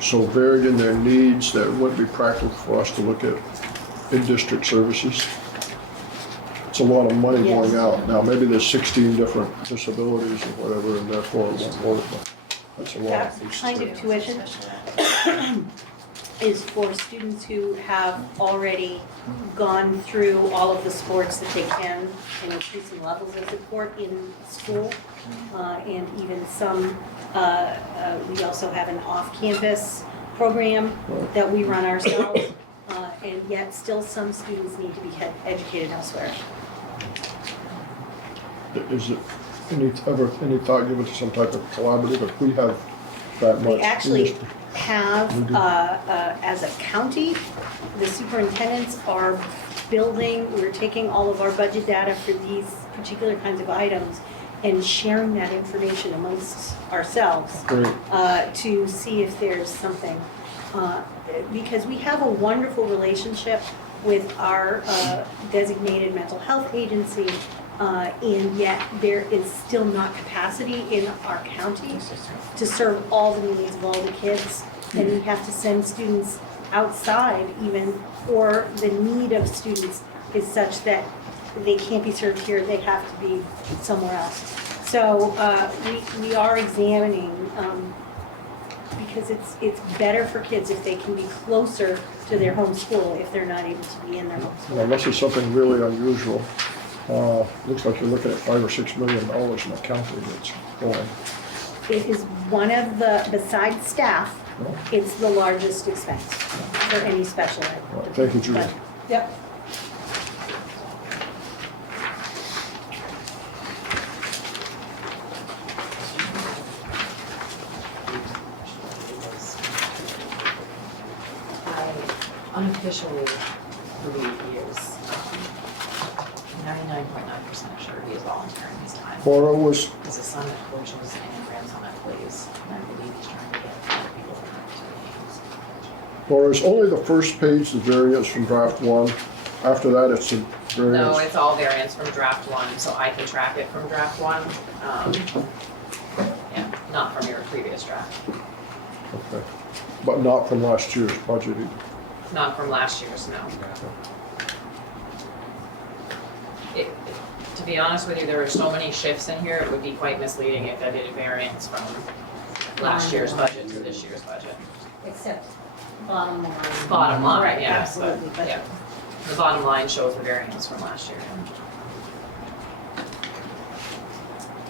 so varied in their needs that it wouldn't be practical for us to look at in-district services? It's a lot of money going out. Now, maybe there's 16 different disabilities or whatever, and therefore it won't work, but that's a lot. That's kind of tuition. is for students who have already gone through all of the sports that they can and increasing levels of support in school. And even some, we also have an off-campus program that we run ourselves. And yet still some students need to be educated elsewhere. Is it any thought given to some type of collaborative if we have that much? We actually have, as a county, the superintendents are building, we're taking all of our budget data for these particular kinds of items and sharing that information amongst ourselves to see if there's something. Because we have a wonderful relationship with our designated mental health agency, and yet there is still not capacity in our county to serve all the needs of all the kids. And we have to send students outside even, or the need of students is such that they can't be served here, they have to be somewhere else. So we are examining, because it's better for kids if they can be closer to their home school if they're not able to be in their home school. Unless it's something really unusual, looks like you're looking at $5 or $6 million in a county that's going. It is one of the, besides staff, it's the largest expense for any special ed. Thank you, Julie. Yep. Unofficially believe he is 99.9% sure he is volunteering his time. Laura was, Because his son that coaches and grandson that plays, and I believe he's trying to get other people to come to the games. Laura, is only the first page the variance from draft 1? After that, it's the variance? No, it's all variants from draft 1, so I can track it from draft 1. Yeah, not from your previous draft. Okay. But not from last year's budget either? Not from last year's, no. To be honest with you, there are so many shifts in here, it would be quite misleading if I did a variance from last year's budget to this year's budget. Except bottom line. Bottom line, Right, yeah, absolutely, but yeah. The bottom line shows the variance from last year.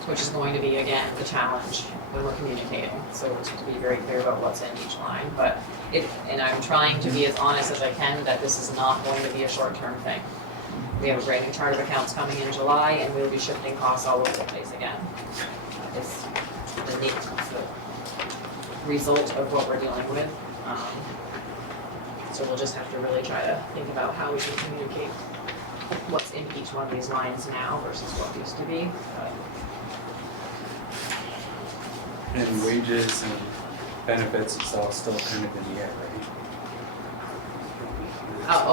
Which is going to be, again, the challenge when we're communicating, so to be very clear about what's in each line, but and I'm trying to be as honest as I can that this is not going to be a short-term thing. We have a brand new chart of accounts coming in July, and we'll be shifting costs all over the place again. It's the result of what we're dealing with. So we'll just have to really try to think about how we can communicate what's in each one of these lines now versus what used to be. And wages and benefits, it's all still kind of in the air, right?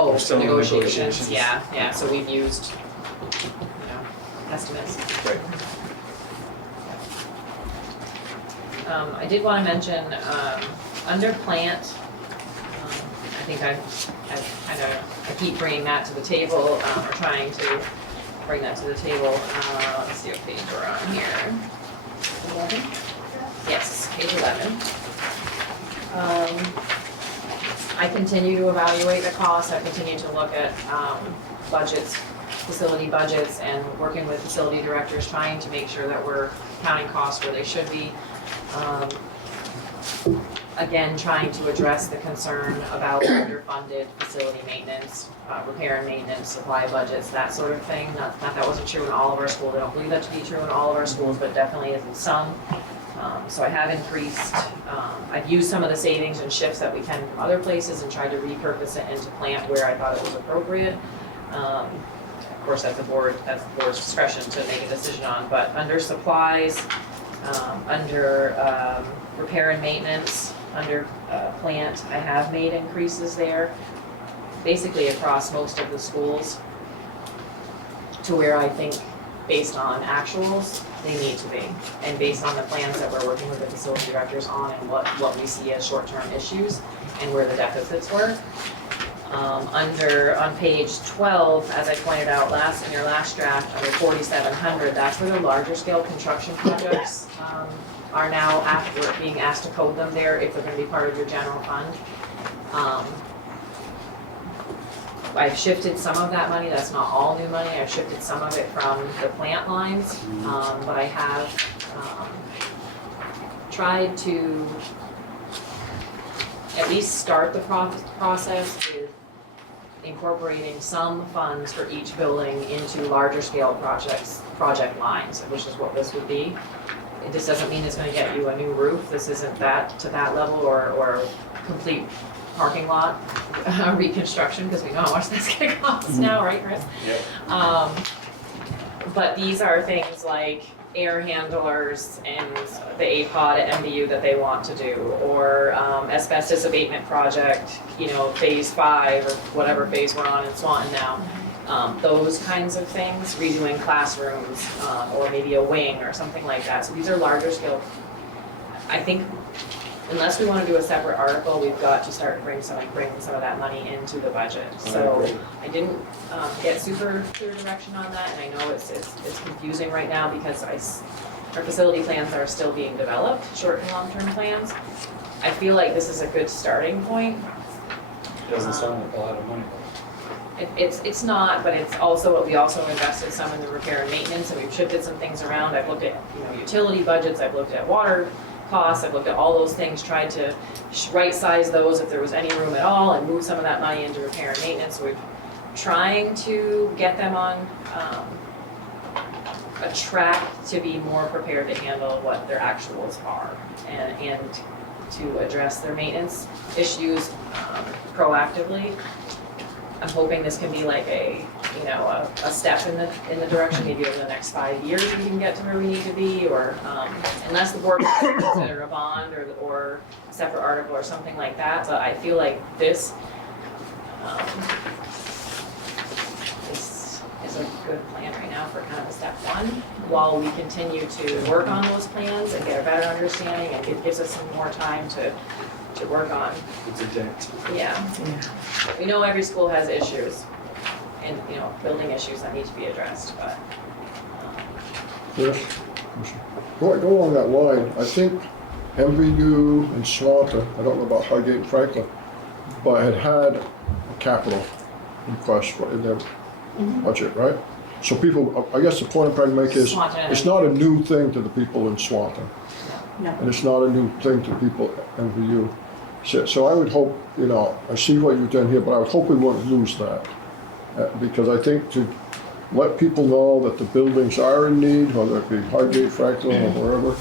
We're still in Negotiations, yeah, so we've used, estimates. Right. I did want to mention, under plant, I think I keep bringing that to the table, or trying to bring that to the table. Let's see what page we're on here. 11? Yes, page 11. I continue to evaluate the costs. I continue to look at budgets, facility budgets, and working with facility directors, trying to make sure that we're counting costs where they should be. Again, trying to address the concern about underfunded facility maintenance, repair and maintenance, supply budgets, that sort of thing. Not that wasn't true in all of our schools. I don't believe that to be true in all of our schools, but definitely is in some. So I have increased, I've used some of the savings and shifts that we can from other places and tried to repurpose it into plant where I thought it was appropriate. Of course, that's the board's discretion to make a decision on, but under supplies, under repair and maintenance, under plant, I have made increases there, basically across most of the schools to where I think, based on actuals, they need to be, and based on the plans that we're working with the facility directors on and what we see as short-term issues and where the deficits were. On page 12, as I pointed out in your last draft, under 4,700, that's where the larger scale construction projects are now we're being asked to code them there if they're going to be part of your general fund. I've shifted some of that money, that's not all new money, I've shifted some of it from the plant lines, but I have, tried to at least start the process with incorporating some funds for each building into larger scale project lines, which is what this would be. This doesn't mean it's gonna get you a new roof, this isn't that to that level or complete parking lot reconstruction, because we know how much that's gonna cost now, right, Chris? Yep. But these are things like air handlers and the APOD at MBU that they want to do, or asbestos abatement project, phase 5 or whatever phase we're on in Swanton now. Those kinds of things, redoing classrooms, or maybe a wing or something like that. So these are larger scale. I think unless we want to do a separate article, we've got to start bringing some of that money into the budget. So I didn't get super clear direction on that, and I know it's confusing right now because our facility plans are still being developed, short and long-term plans. I feel like this is a good starting point. Doesn't sound like a lot of money. It's not, but it's also, we also invested some in the repair and maintenance, and we've shifted some things around. I've looked at, utility budgets, I've looked at water costs, I've looked at all those things, tried to right-size those if there was any room at all, and move some of that money into repair and maintenance. So we're trying to get them on a track to be more prepared to handle what their actuals are, and to address their maintenance issues proactively. I'm hoping this can be like a step in the direction, maybe over the next 5 years we can get to where we need to be, or unless the board wants to consider a bond or a separate article or something like that. But I feel like this is a good plan right now for kind of a step one, while we continue to work on those plans and get a better understanding, and it gives us some more time to work on. It's a dent. Yeah. We know every school has issues and, building issues that need to be addressed, but. Yes. Go along that line. I think MVU and Swanton, I don't know about Highgate and Franklin, but had a capital request in their budget, right? So people, I guess the point I'm trying to make is, it's not a new thing to the people in Swanton. No. And it's not a new thing to people at MVU. So I would hope, I see what you've done here, but I would hope we won't lose that. Because I think to let people know that the buildings are in need, whether it be Highgate, Franklin, or wherever,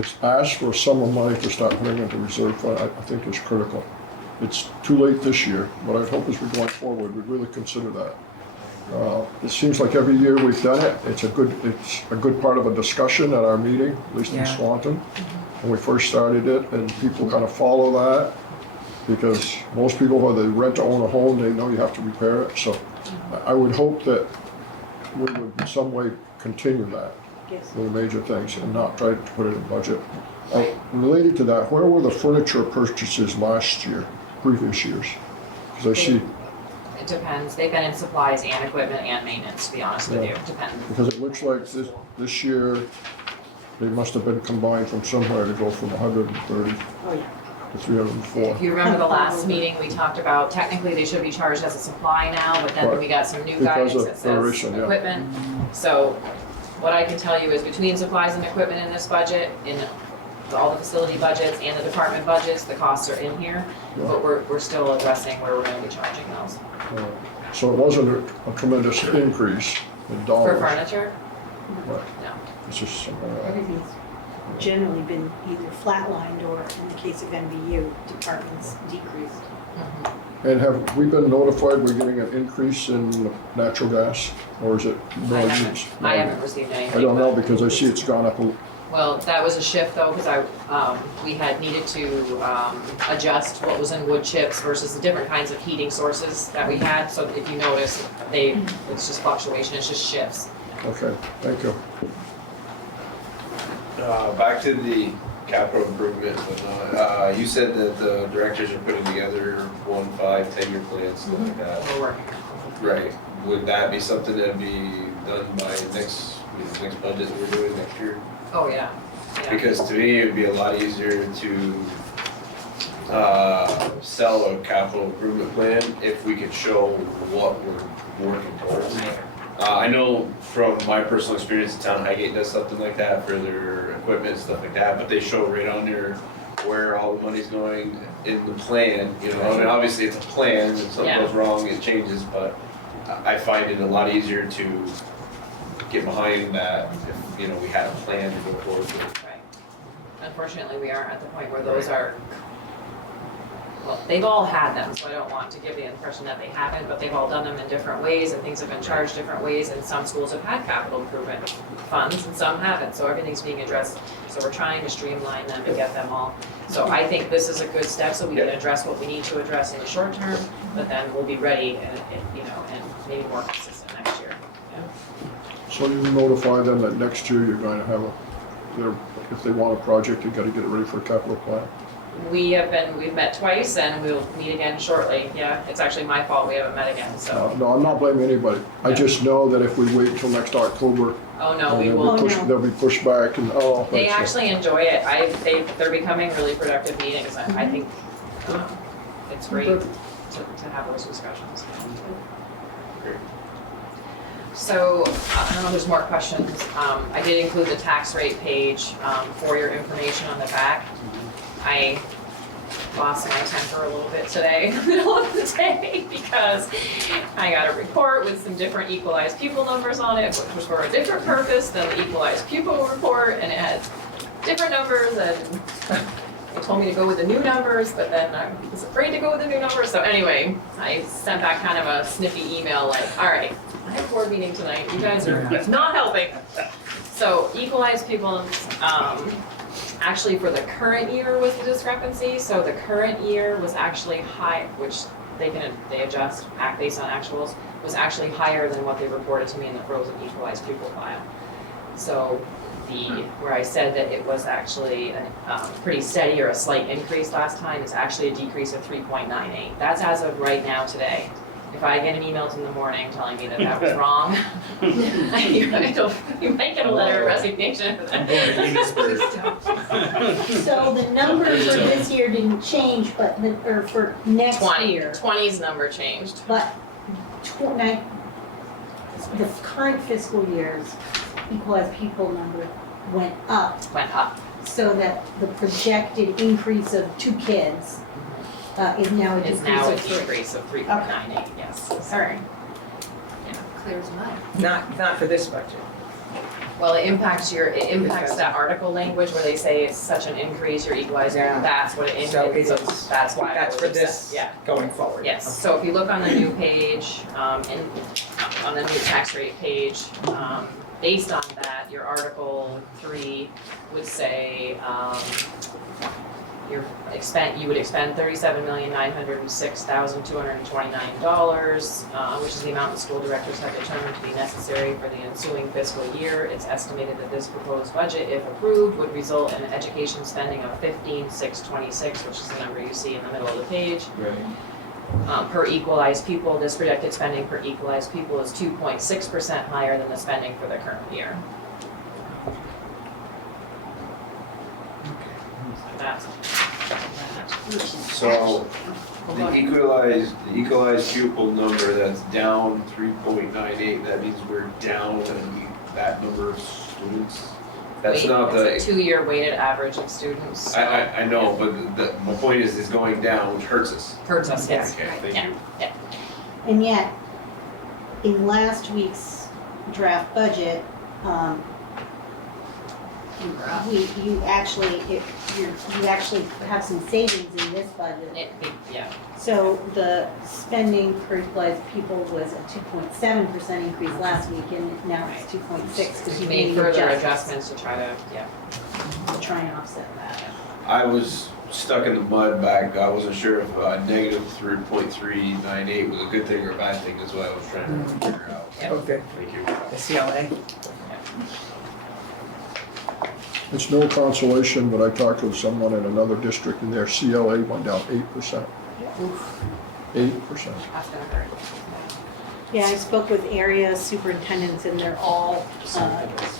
to ask for a sum of money to start putting into reserve fund, I think is critical. It's too late this year, but I hope as we're going forward, we'd really consider that. It seems like every year we've done it, it's a good part of a discussion at our meeting, at least in Swanton, when we first started it, and people kind of follow that, because most people, whether they rent or own a home, they know you have to repair it. So I would hope that we would in some way continue that with the major things and not try to put it in budget. Related to that, where were the furniture purchases last year, previous years? Because I see. It depends. They've been in supplies and equipment and maintenance, to be honest with you. It depends. Because it looks like this year, they must have been combined from somewhere to go from 130 to 304. If you remember the last meeting, we talked about technically they should be charged as a supply now, but then we got some new guidance that says equipment. So what I can tell you is between supplies and equipment in this budget, in all the facility budgets and the department budgets, the costs are in here, but we're still addressing where we're going to be charging those. So it wasn't a tremendous increase in dollars. For furniture? Right. No. It's just Everything's generally been either flatlined or, in the case of MVU, departments decreased. And have we been notified we're getting an increase in natural gas, or is it no use? I haven't received anything. I don't know, because I see it's gone up Well, that was a shift though, because we had needed to adjust what was in wood chips versus the different kinds of heating sources that we had. So if you notice, it's just fluctuation, it's just shifts. Okay, thank you. Back to the capital improvement, but you said that the directors are putting together 1, 5, 10-year plans, stuff like that. We're working. Right. Would that be something that'd be done by next budget that we're doing next year? Oh, yeah. Because to me, it'd be a lot easier to sell a capital improvement plan if we can show what we're working towards. I know from my personal experience, the town of Highgate does something like that for their equipment and stuff like that, but they show right on there where all the money's going in the plan, you know, I mean, obviously it's a plan, and if something goes wrong, it changes, but I find it a lot easier to get behind that if, you know, we had a plan to go forward with. Right. Unfortunately, we aren't at the point where those are, well, they've all had them, so I don't want to give the impression that they haven't, but they've all done them in different ways, and things have been charged different ways, and some schools have had capital improvement funds, and some haven't, so everything's being addressed. So we're trying to streamline them and get them all. So I think this is a good step, so we can address what we need to address in the short term, but then we'll be ready and you know, and maybe more consistent next year. So you notify them that next year you're going to have if they want a project, you gotta get it ready for a capital plan. We've met twice and we'll meet again shortly. Yeah, it's actually my fault we haven't met again, so. No, I'm not blaming anybody. I just know that if we wait until next October, Oh, no, we will. they'll be pushed back and, They actually enjoy it. They're becoming really productive meetings. I think it's great to have those discussions. So, I don't know if there's more questions. I did include the tax rate page for your information on the back. I lost my temper a little bit today, in the middle of the day, because I got a report with some different equalized pupil numbers on it, which was for a different purpose than the equalized pupil report, and it had different numbers, and they told me to go with the new numbers, but then I was afraid to go with the new numbers. So anyway, I sent back kind of a snippy email like, all right, I have a board meeting tonight, you guys are not helping. So equalized pupils, actually for the current year was the discrepancy. So the current year was actually high, which they adjust based on actuals, was actually higher than what they reported to me in the frozen equalized pupil file. So where I said that it was actually pretty steady or a slight increase last time, is actually a decrease of 3.98. That's as of right now today. If I get an email in the morning telling me that that was wrong, you might get a letter of resignation. So the number for this year didn't change, but for next year. 20's number changed. But the current fiscal year's equalized pupil number went up. So that the projected increase of 2 kids is now a decrease of 3.98, yes. Sorry. Yeah. Clear as mud. Not for this budget. Well, it impacts that article language where they say it's such an increase, you're equalizing, that's what it impacts. So that's why. That's for this going forward. Yes, so if you look on the new page, on the new tax rate page, based on that, your Article 3 would say, you would expend $37,906,229, which is the amount the school directors have determined to be necessary for the ensuing fiscal year. It's estimated that this proposed budget, if approved, would result in education spending of $15,626, which is the number you see in the middle of the page. Right. Per equalized pupil, this projected spending per equalized pupil is 2.6% higher than the spending for the current year. That's So the equalized pupil number that's down 3.98, that means we're down that number of students. That's not the. It's a 2-year weighted average of students. I know, but my point is it's going down, which hurts us. Hurts us, yes. Okay, thank you. Yeah. And yet, in last week's draft budget, you actually have some savings in this budget. Yeah. So the spending per equalized pupil was a 2.7% increase last week, and now it's 2.6 because you made further adjustments to try to try and offset that. I was stuck in the mud back. I wasn't sure if negative 3.398 was a good thing or a bad thing. That's what I was trying to figure out. Okay. Thank you. The CLA. It's no consolation, but I talked to someone in another district and their CLA went down 8%. 8%. That's gonna hurt. Yeah, I spoke with area superintendents and they're all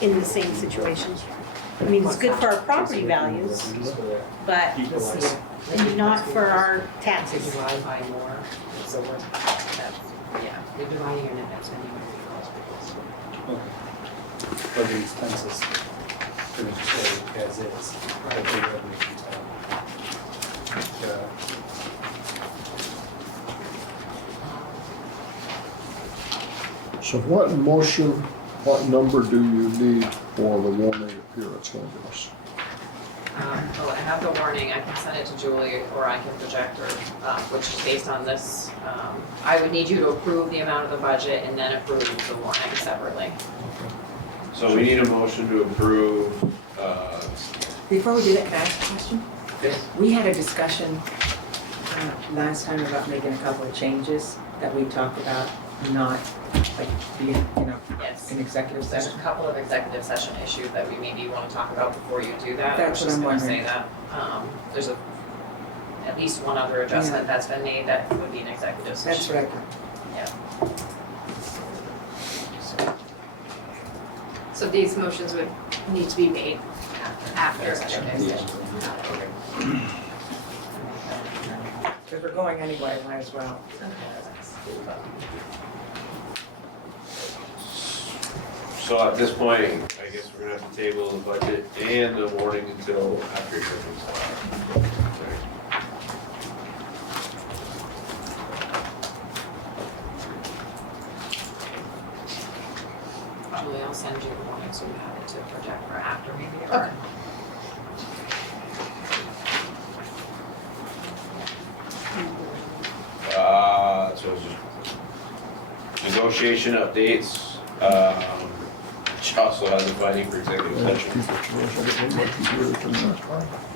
in the same situation. I mean, it's good for our property values, but and not for our To taxes. divide by more, so we're, that's, yeah, we're dividing your net spending by But the expenses pretty much stay as is. But the revenue comes out. So what number do you need for the warning appearance notice? Well, I have the warning, I can send it to Julie, or I can project her, which is based on this. I would need you to approve the amount of the budget and then approve the warning separately. So we need a motion to approve, Before we do that, can I ask a question? yes, We had a discussion last time about making a couple of changes that we talked about not like being, Yes. an executive There's session. a couple of executive session issues that we maybe want to talk about before you do that. That's what I'm I was just wondering. gonna say that. There's at least one other adjustment that's been made that would be an executive session. That's what I thought. Yeah. So these motions would need to be made after. Yeah. Because we're going anyway, might as well. so at this point, I guess we're gonna have to table the budget and the warning until after your meeting. Julie, I'll send you the warning so you have it to project for after maybe. Okay. So it's just negotiation updates, which also has a finding for executive session.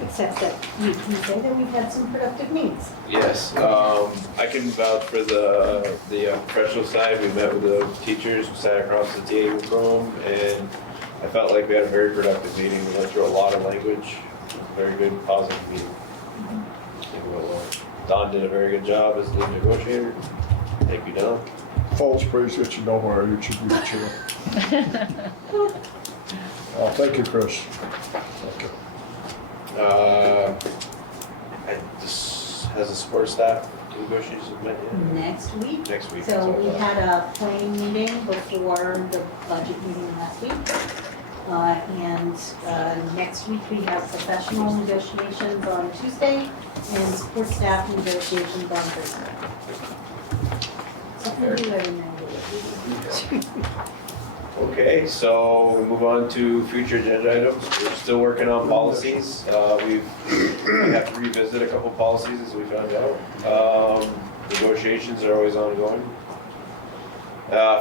Except that you can say that we've had some productive meetings. Yes, I can vouch for the professional side. We met with the teachers, we sat across the table from them, and I felt like we had a very productive meeting. We went through a lot of language, very good, positive meeting. Don did a very good job as lead negotiator. Thank you, Don. False praise that you know where you should be the chair. Thank you, Chris. Okay. Has the support staff negotiations met yet? Next week. Next week. So we had a planning meeting before the budget meeting last week. Next week we have professional negotiations on Tuesday and support staff negotiations on Thursday. Something to do every night. Okay, so we move on to future agenda items. We're still working on policies. We have to revisit a couple policies as we found out. Negotiations are always ongoing.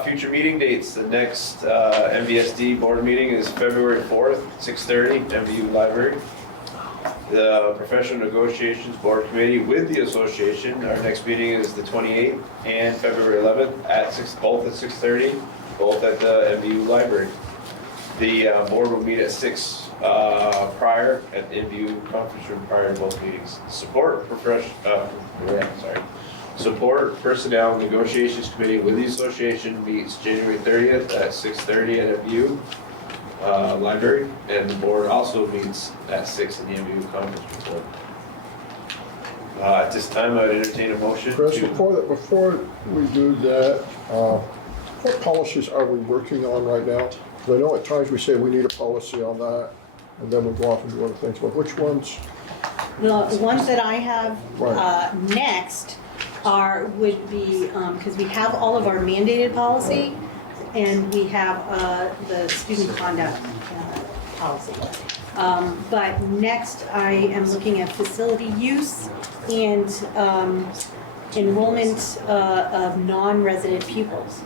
Future meeting dates, the next MVSD board meeting is February 4th, 6:30, MVU Library. The Professional Negotiations Board Committee with the association, our next meeting is the 28th and February 11th both at 6:30, both at the MVU Library. The board will meet at 6 prior at the MVU conference room prior to both meetings. Support Personnel Negotiations Committee with the association meets January 30th at 6:30 at MVU Library, and the board also meets at 6 in the MVU conference room. At this time, I would entertain a motion Chris, to. before we do that, what policies are we working on right now? Because I know at times we say we need a policy on that, and then we go off and do other things, but which ones? The ones that I have Right. next would be, because we have all of our mandated policy, and we have the student conduct policy. But next, I am looking at facility use and enrollment of non-resident pupils,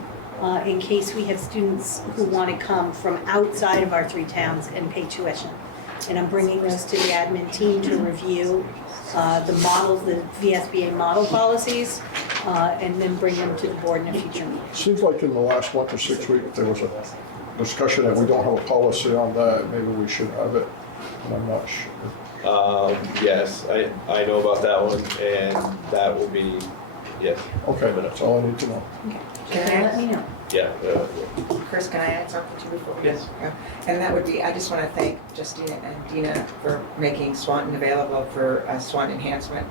in case we have students who want to come from outside of our 3 towns and pay tuition. And I'm bringing those to the admin team to review the models, the VSBA model policies, and then bring them to the board in a future meeting. Seems like in the last month or 6 weeks, there was a discussion that we don't have a policy on that, maybe we should have it, and I'm not sure. Yes, I know about that one, and that will be Yes. Okay, that's all I need to know. Can I Let me know. Yeah. Chris, can I add something to you before? Yes. Yeah. And that would be, I just want to thank Justina and Dina for making Swanton available for a Swanton enhancement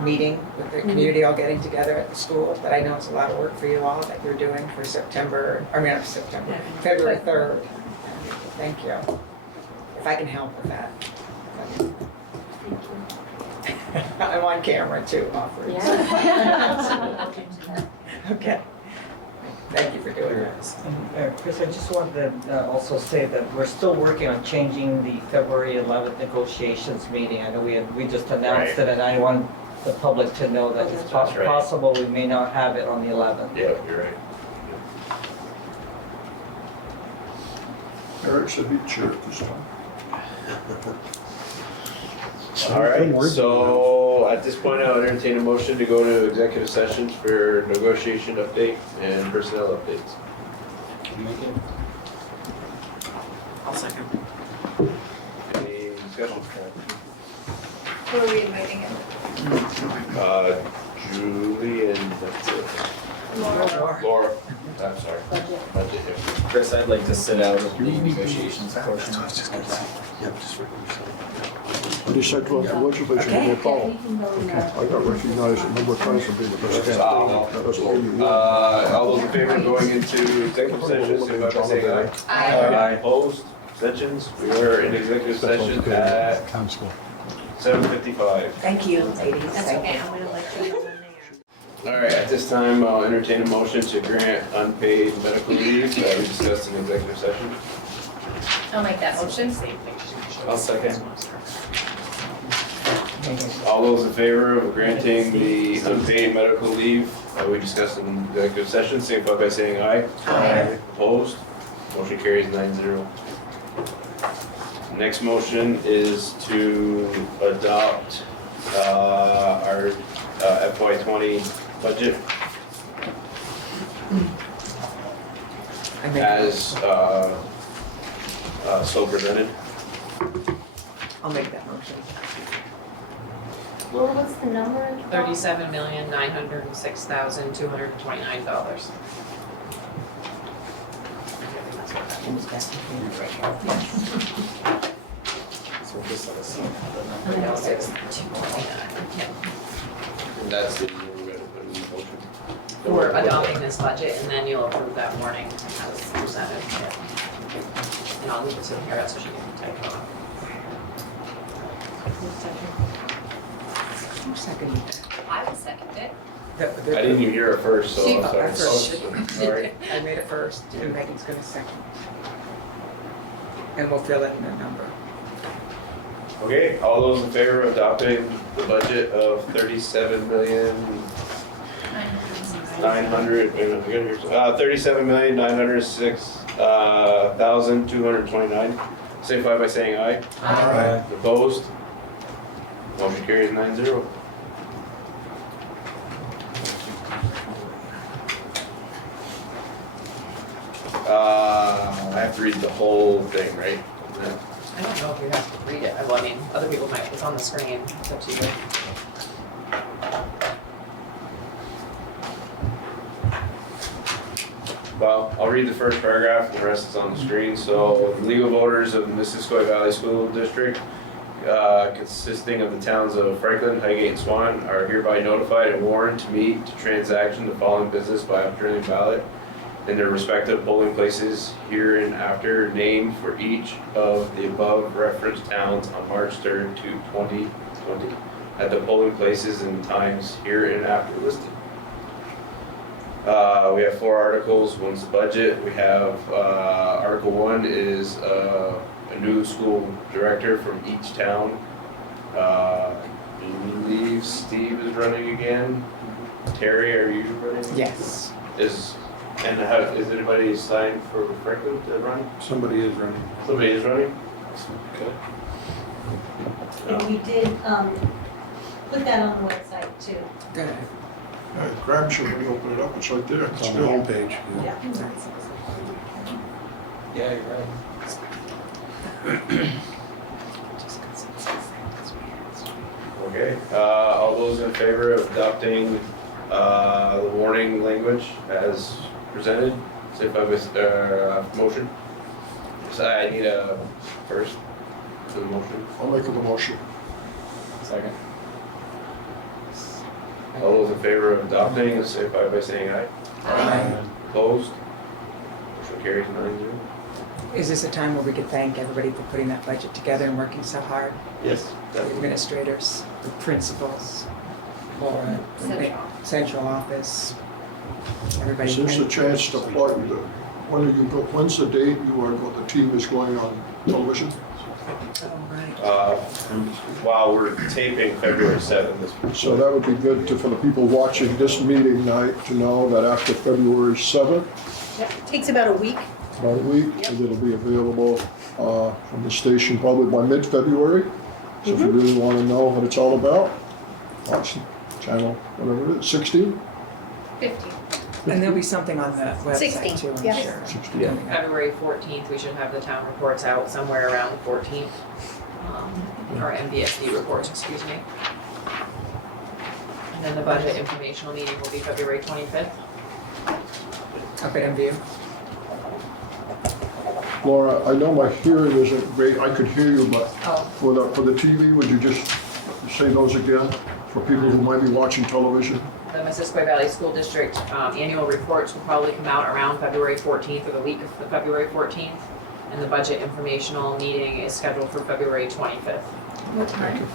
meeting with the community all getting together at the school. But I know it's a lot of work for you all that you're doing for February 3rd. Thank you. If I can help with that. I'm on camera too, offering. Okay. Thank you for doing that. And, Chris, I just wanted to also say that we're still working on changing the February 11th negotiations meeting. I know we just announced it, and I want the public to know that it's That's right. possible we may not have it on the 11th. Yeah, you're right. Eric said he'd chair it this time. All right, so at this point, I'll entertain a motion to go to executive sessions for negotiation update and personnel updates. I'll second. Any discussion? Who are we inviting in? Julie and that's it. Laura, I'm sorry. Budget, yeah. Chris, I'd like to sit out of the negotiations portion. I decided to have the legislation in their call. I got recognized a number of times for being the best. That's all you want. All those in favor of going into executive session, signify by saying aye. Aye. Opposed, abstentions, we are in executive session at 7:55. Thank you, ladies. That's Thank okay, you. I'm gonna let you go in there. All right, at this time, I'll entertain a motion to grant unpaid medical leave that we discussed in executive session. I'll make that motion. I'll second. All those in favor of granting the unpaid medical leave that we discussed in executive session, signify by saying aye. Aye. Opposed? Motion carries 9-0. Next motion is to adopt our FY20 budget as so presented. I'll make that motion. Well, what's the number? $37,906,229. And that's the, we're gonna put in the motion. We're adopting this budget, and then you'll approve that warning as presented. And I'll leave it to Kara so she can type it on. Who seconded that? I would second it. I didn't even hear it first, so I'm sorry. Sorry, I made it first, and Megan's gonna second. And we'll fill in the number. Okay, all those in favor of adopting the budget of 37,906,229, signify by saying aye. Aye. Opposed? Motion carries 9-0. I have to read the whole thing, right? I don't know if you have to read it. Well, I mean, other people might, it's on the screen, it's up to you. Well, I'll read the first paragraph and the rest is on the screen. So, the legal voters of the Missisquoi Valley School District, consisting of the towns of Franklin, Highgate, and Swan, are hereby notified and warned to meet to transaction the following business by Australian ballot in their respective polling places hereinafter named for each of the above referenced towns on March 3rd to 2020 at the polling places and times hereinafter listed. We have 4 articles. One's the budget. We have Article 1 is a new school director from each town. I believe Steve is running again. Terry, are you running? Yes. Is anybody signed for Franklin to run? Somebody is running. Somebody is running? Okay. And we did put that on the website too. Good. Grab should when you open it up, it's right there. It's on the homepage. Yeah. Yeah, you're right. Okay, all those in favor of adopting warning language as presented. So if I was, motion. So I need a first for the motion. I'll make the motion. Second. All those in favor of adopting, signify by saying aye. Aye. Opposed? Motion carries 9-0. Is this a time where we could thank everybody for putting that budget together and working so hard? Yes, The administrators, the principals, Laura, the central office, everybody. Is this a chance to plug the, when's the date the team is going on television? Oh, right. While we're taping February 7th this week. So that would be good for the people watching this meeting night to know that after February 7th, Takes about a week. about a week, and it'll be available from the station probably by mid-February. So if you really want to know what it's all about, watch the channel, whatever it is, 16? 50. And there'll be something on the website 16, too, I'm yeah. sure. 16. Yeah. February 14th, we should have the town reports out somewhere around the 14th. Or MVSD reports, excuse me. And then the budget informational meeting will be February 25th. Up at MVU. Laura, I know my hearing isn't great, I could hear you, but Oh. for the TV, would you just say those again for people who might be watching television? The Missisquoi Valley School District annual reports will probably come out around February 14th or the week of the February 14th. And the budget informational meeting is scheduled for February 25th, What time?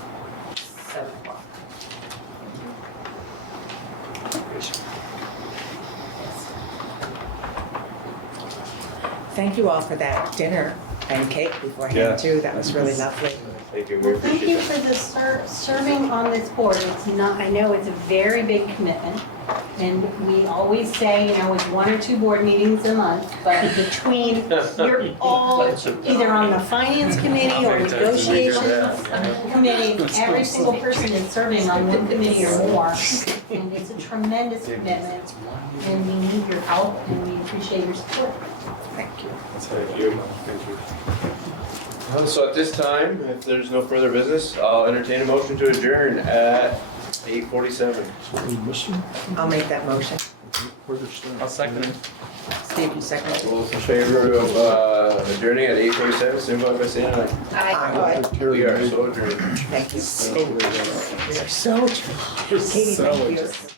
7 o'clock. Thank you all for that dinner and cake Yeah. beforehand too. That was really lovely. Thank you, we Well, thank appreciate you that. for the serving on this board. It's not, I know it's a very big commitment. And we always say, you know, it's 1 or 2 board meetings a month, but between, you're all either on the finance committee or negotiations committee. Every single person is serving on one committee or more. And it's a tremendous commitment. And we need your help and we appreciate your support. Thank you. Thank you. So at this time, if there's no further business, I'll entertain a motion to adjourn at 8:47. Are you missing? I'll make that motion. Where does that? I'll second it. Steve, you second it? All those in favor of adjourning at 8:47, signify by saying aye. Aye. We are so adjourned. Thank you. We are so true. Katie, thank you.